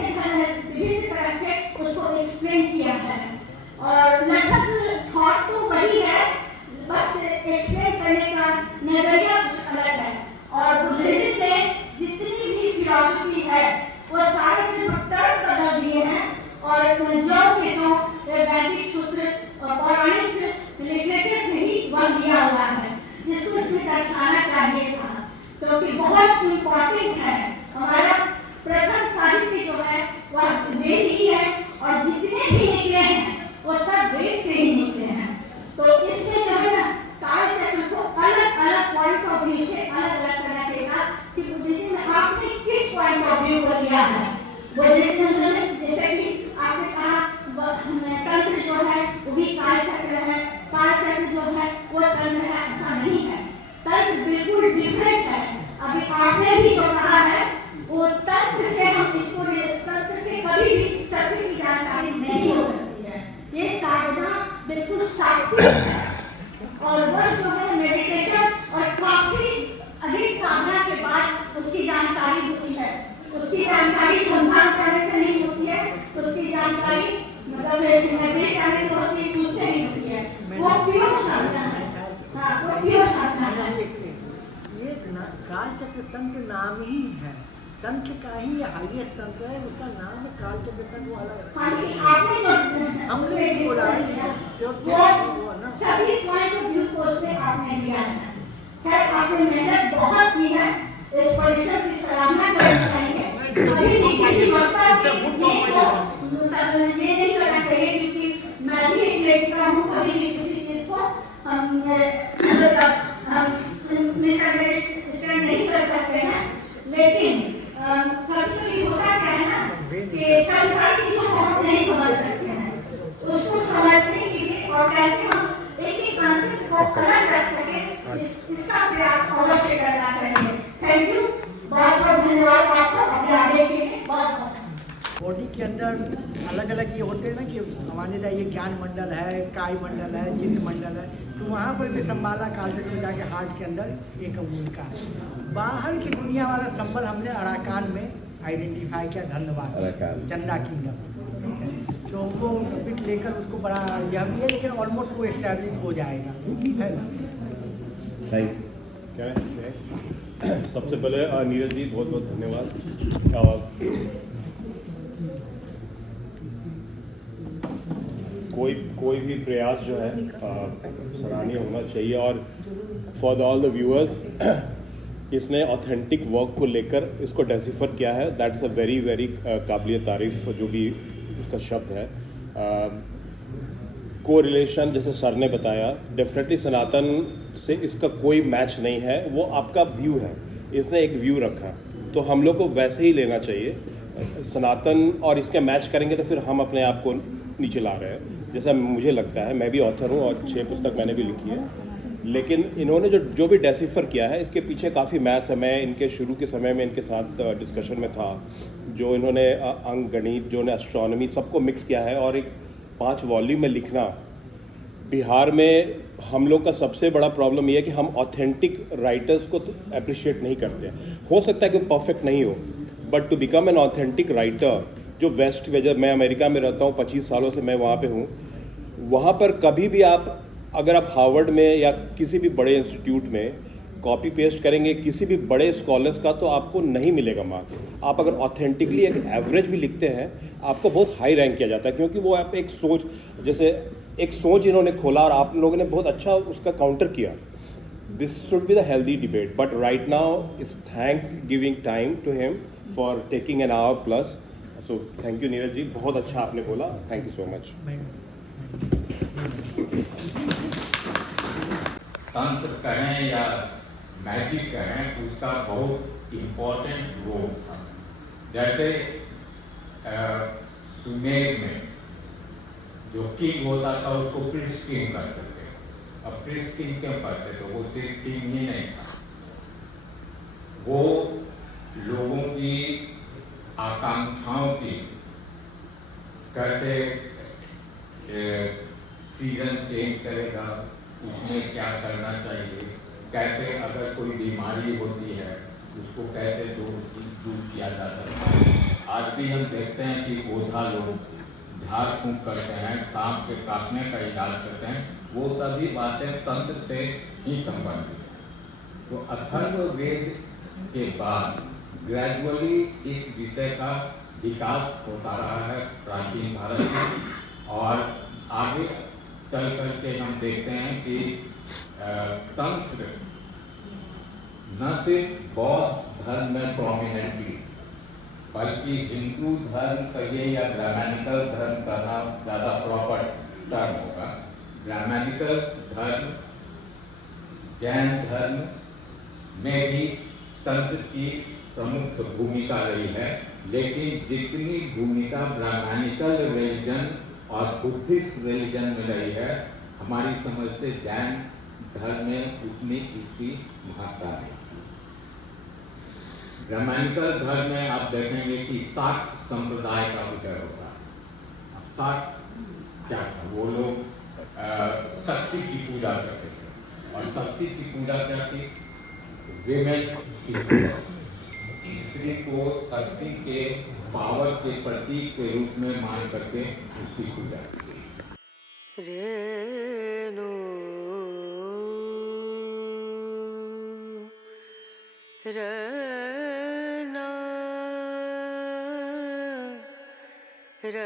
तरह से उसको एक्सप्लेन किया है। और लगभग थॉट तो वही है, बस एक्सप्लेन करने का नजरिया कुछ अलग है। और बुद्धिज्म में जितनी भी फिलॉसफी है वो सारे से तर्क बदल दिए हैं और जो वैदिक सूत्र पौराणिक लिटरेचर से ही बन दिया हुआ है, जिसको इसमें दर्शाना चाहिए था क्योंकि बहुत इम्पोर्टेंट है। हमारा प्रथम साहित्य जो है वह वेद ही है और जितने भी निकले हैं वो सब वेद से ही निकले हैं। तो इसमें जो है ना काल चक्र को अलग अलग पॉइंट ऑफ व्यू से अलग अलग करना चाहिए था कि बुद्धिज्म में आपने किस पॉइंट ऑफ व्यू को लिया है। बुद्धिज्म में जैसे कि आपने कहा तंत्र जो है वो भी काल चक्र है, काल चक्र जो है वो तंत्र है, ऐसा नहीं है। तंत्र बिल्कुल डिफरेंट है। अभी आपने भी जो कहा है वो तंत्र से हम इसको तंत्र से कभी भी सत्य की जानकारी नहीं हो सकती है। ये साधना बिल्कुल सात्विक है और वह जो है मेडिटेशन और काफी अधिक साधना के बाद उसकी जानकारी होती है। उसकी जानकारी संसार करने से नहीं होती है, उसकी जानकारी मतलब नजर करने से होती है, उससे नहीं होती है। वो प्योर साधना है। हाँ, वो प्योर साधना है। ये काल चक्र तंत्र नाम ही है, तंत्र का ही हाईएस्ट तंत्र है, उसका नाम है काल चक्र तंत्र। वो अलग आपने जो हमसे बोला वो सभी पॉइंट ऑफ व्यू को उसमें आपने लिया है। खैर आपने मेहनत बहुत की है, इस परिषद की सराहना करनी चाहिए। अभी भी किसी वक्ता ये नहीं करना चाहिए क्योंकि मैं भी एक लेखिका हूँ, कभी भी किसी चीज को हम मिसअंडरस्टैंड नहीं कर सकते हैं। लेकिन कभी होता क्या है ना कि सारी चीजों को हम नहीं समझ सकते हैं। उसको समझने के लिए और कैसे हम एक ही कॉन्सेप्ट को अलग कर सके इसका प्रयास अवश्य करना चाहिए। थैंक यू, बहुत बहुत धन्यवाद आपको अपने आगे के लिए। बहुत बॉडी के अंदर अलग अलग ये होते हैं ना कि हमारे लिए ये ज्ञान मंडल है, काय मंडल है, चित्त मंडल है, तो वहाँ पर भी संभाला काल चक्र जाके हार्ट के अंदर एक भूमिका है। बाहर की दुनिया वाला संबल हमने अराकान में आइडेंटिफाई किया। धन्यवाद चंदा किंगडम। तो वो बिट लेकर उसको बड़ा यह भी है, लेकिन ऑलमोस्ट वो एस्टैब्लिश हो जाएगा, है ना। क्या है? सबसे पहले नीरज जी बहुत बहुत धन्यवाद। कोई भी प्रयास जो है सराहनीय होना चाहिए और फॉर ऑल द व्यूअर्स इसने ऑथेंटिक वर्क को लेकर इसको डेसिफर किया है। दैट्स अ वेरी वेरी काबिल तारीफ जो भी उसका शब्द है। को रिलेशन जैसे सर ने बताया, डेफिनेटली सनातन से इसका कोई मैच नहीं है, वो आपका व्यू है। इसने एक व्यू रखा तो हम लोग को वैसे ही लेना चाहिए। सनातन और इसके मैच करेंगे तो फिर हम अपने आप को नीचे ला रहे हैं, जैसा मुझे लगता है। मैं भी ऑथर हूँ और 6 पुस्तक मैंने भी लिखी है, लेकिन इन्होंने जो भी डेसिफर किया है इसके पीछे काफ़ी मैथ्स है। मैं इनके शुरू के समय में इनके साथ डिस्कशन में था, जो इन्होंने अंक गणित, जो ने एस्ट्रोनॉमी, सबको मिक्स किया है और एक 5 वॉल्यूम में लिखना। बिहार में हम लोग का सबसे बड़ा प्रॉब्लम ये है कि हम ऑथेंटिक राइटर्स को तो अप्रिशिएट नहीं करते। हो सकता है कि परफेक्ट नहीं हो, but to become an authentic writer, जो वेस्ट में, जब मैं अमेरिका में रहता हूँ 25 सालों से मैं वहाँ पे हूँ, वहाँ पर कभी भी अगर आप हार्वर्ड में या किसी भी बड़े इंस्टीट्यूट में कॉपी पेस्ट करेंगे किसी भी बड़े स्कॉलर्स का तो आपको नहीं मिलेगा मार्क्स। आप अगर ऑथेंटिकली एक एवरेज भी लिखते हैं आपको बहुत हाई रैंक किया जाता है, क्योंकि वो आप एक सोच, जैसे एक सोच इन्होंने खोला और आप लोगों ने बहुत अच्छा उसका काउंटर किया। This should be the healthy debate, but right now it's thank giving time to him for taking an hour plus. So thank you Neeraj ji, बहुत अच्छा आपने बोला, थैंक यू सो मच। तंत्र कहें या मैजिक कहें, उसका बहुत इम्पोर्टेंट रोल था। जैसे सुमेर में जो किंग होता था उसको प्रिंस किंग करते थे। अब प्रिंस किंग क्यों करते थे? वो सिर्फ किंग ही नहीं था, वो लोगों की आकांक्षाओं की कैसे सीजन चेंज करेगा, उसमें क्या करना चाहिए, कैसे अगर कोई बीमारी होती है उसको कैसे दूर किया जा सकता है। आज भी हम देखते हैं कि ओझा लोग झाड़ फूंक करते हैं, सांप के काटने का इलाज करते हैं, वो सभी बातें तंत्र से ही संबंधित है। तो अथर्ववेद के बाद ग्रेजुअली इस विषय का विकास होता रहा है प्राचीन भारत में, और आगे चल करके हम देखते हैं कि तंत्र न सिर्फ बौद्ध धर्म में प्रोमिनेंटली, बल्कि हिंदू धर्म कहिए या ब्राह्मणिकल धर्म कहना ज़्यादा प्रॉपर टर्म होगा, ब्राह्मणिकल धर्म, जैन धर्म में भी तंत्र की प्रमुख भूमिका रही है। लेकिन जितनी भूमिका ब्राह्मणिकल रिलीजन और बुद्धिस्ट रिलीजन में रही है, हमारी समझ से जैन धर्म में उतनी इसकी महत्ता नहीं। ब्राह्मणिकल धर्म में आप देखेंगे कि शाक्त संप्रदाय का उदय होता है। अब शाक्त क्या था? वो लोग शक्ति की पूजा करते थे, और शक्ति की पूजा क्या थी? विमेन की पूजा। स्त्री को शक्ति के पावर के प्रतीक के रूप में मान करके उसकी पूजा की। रेणु रना र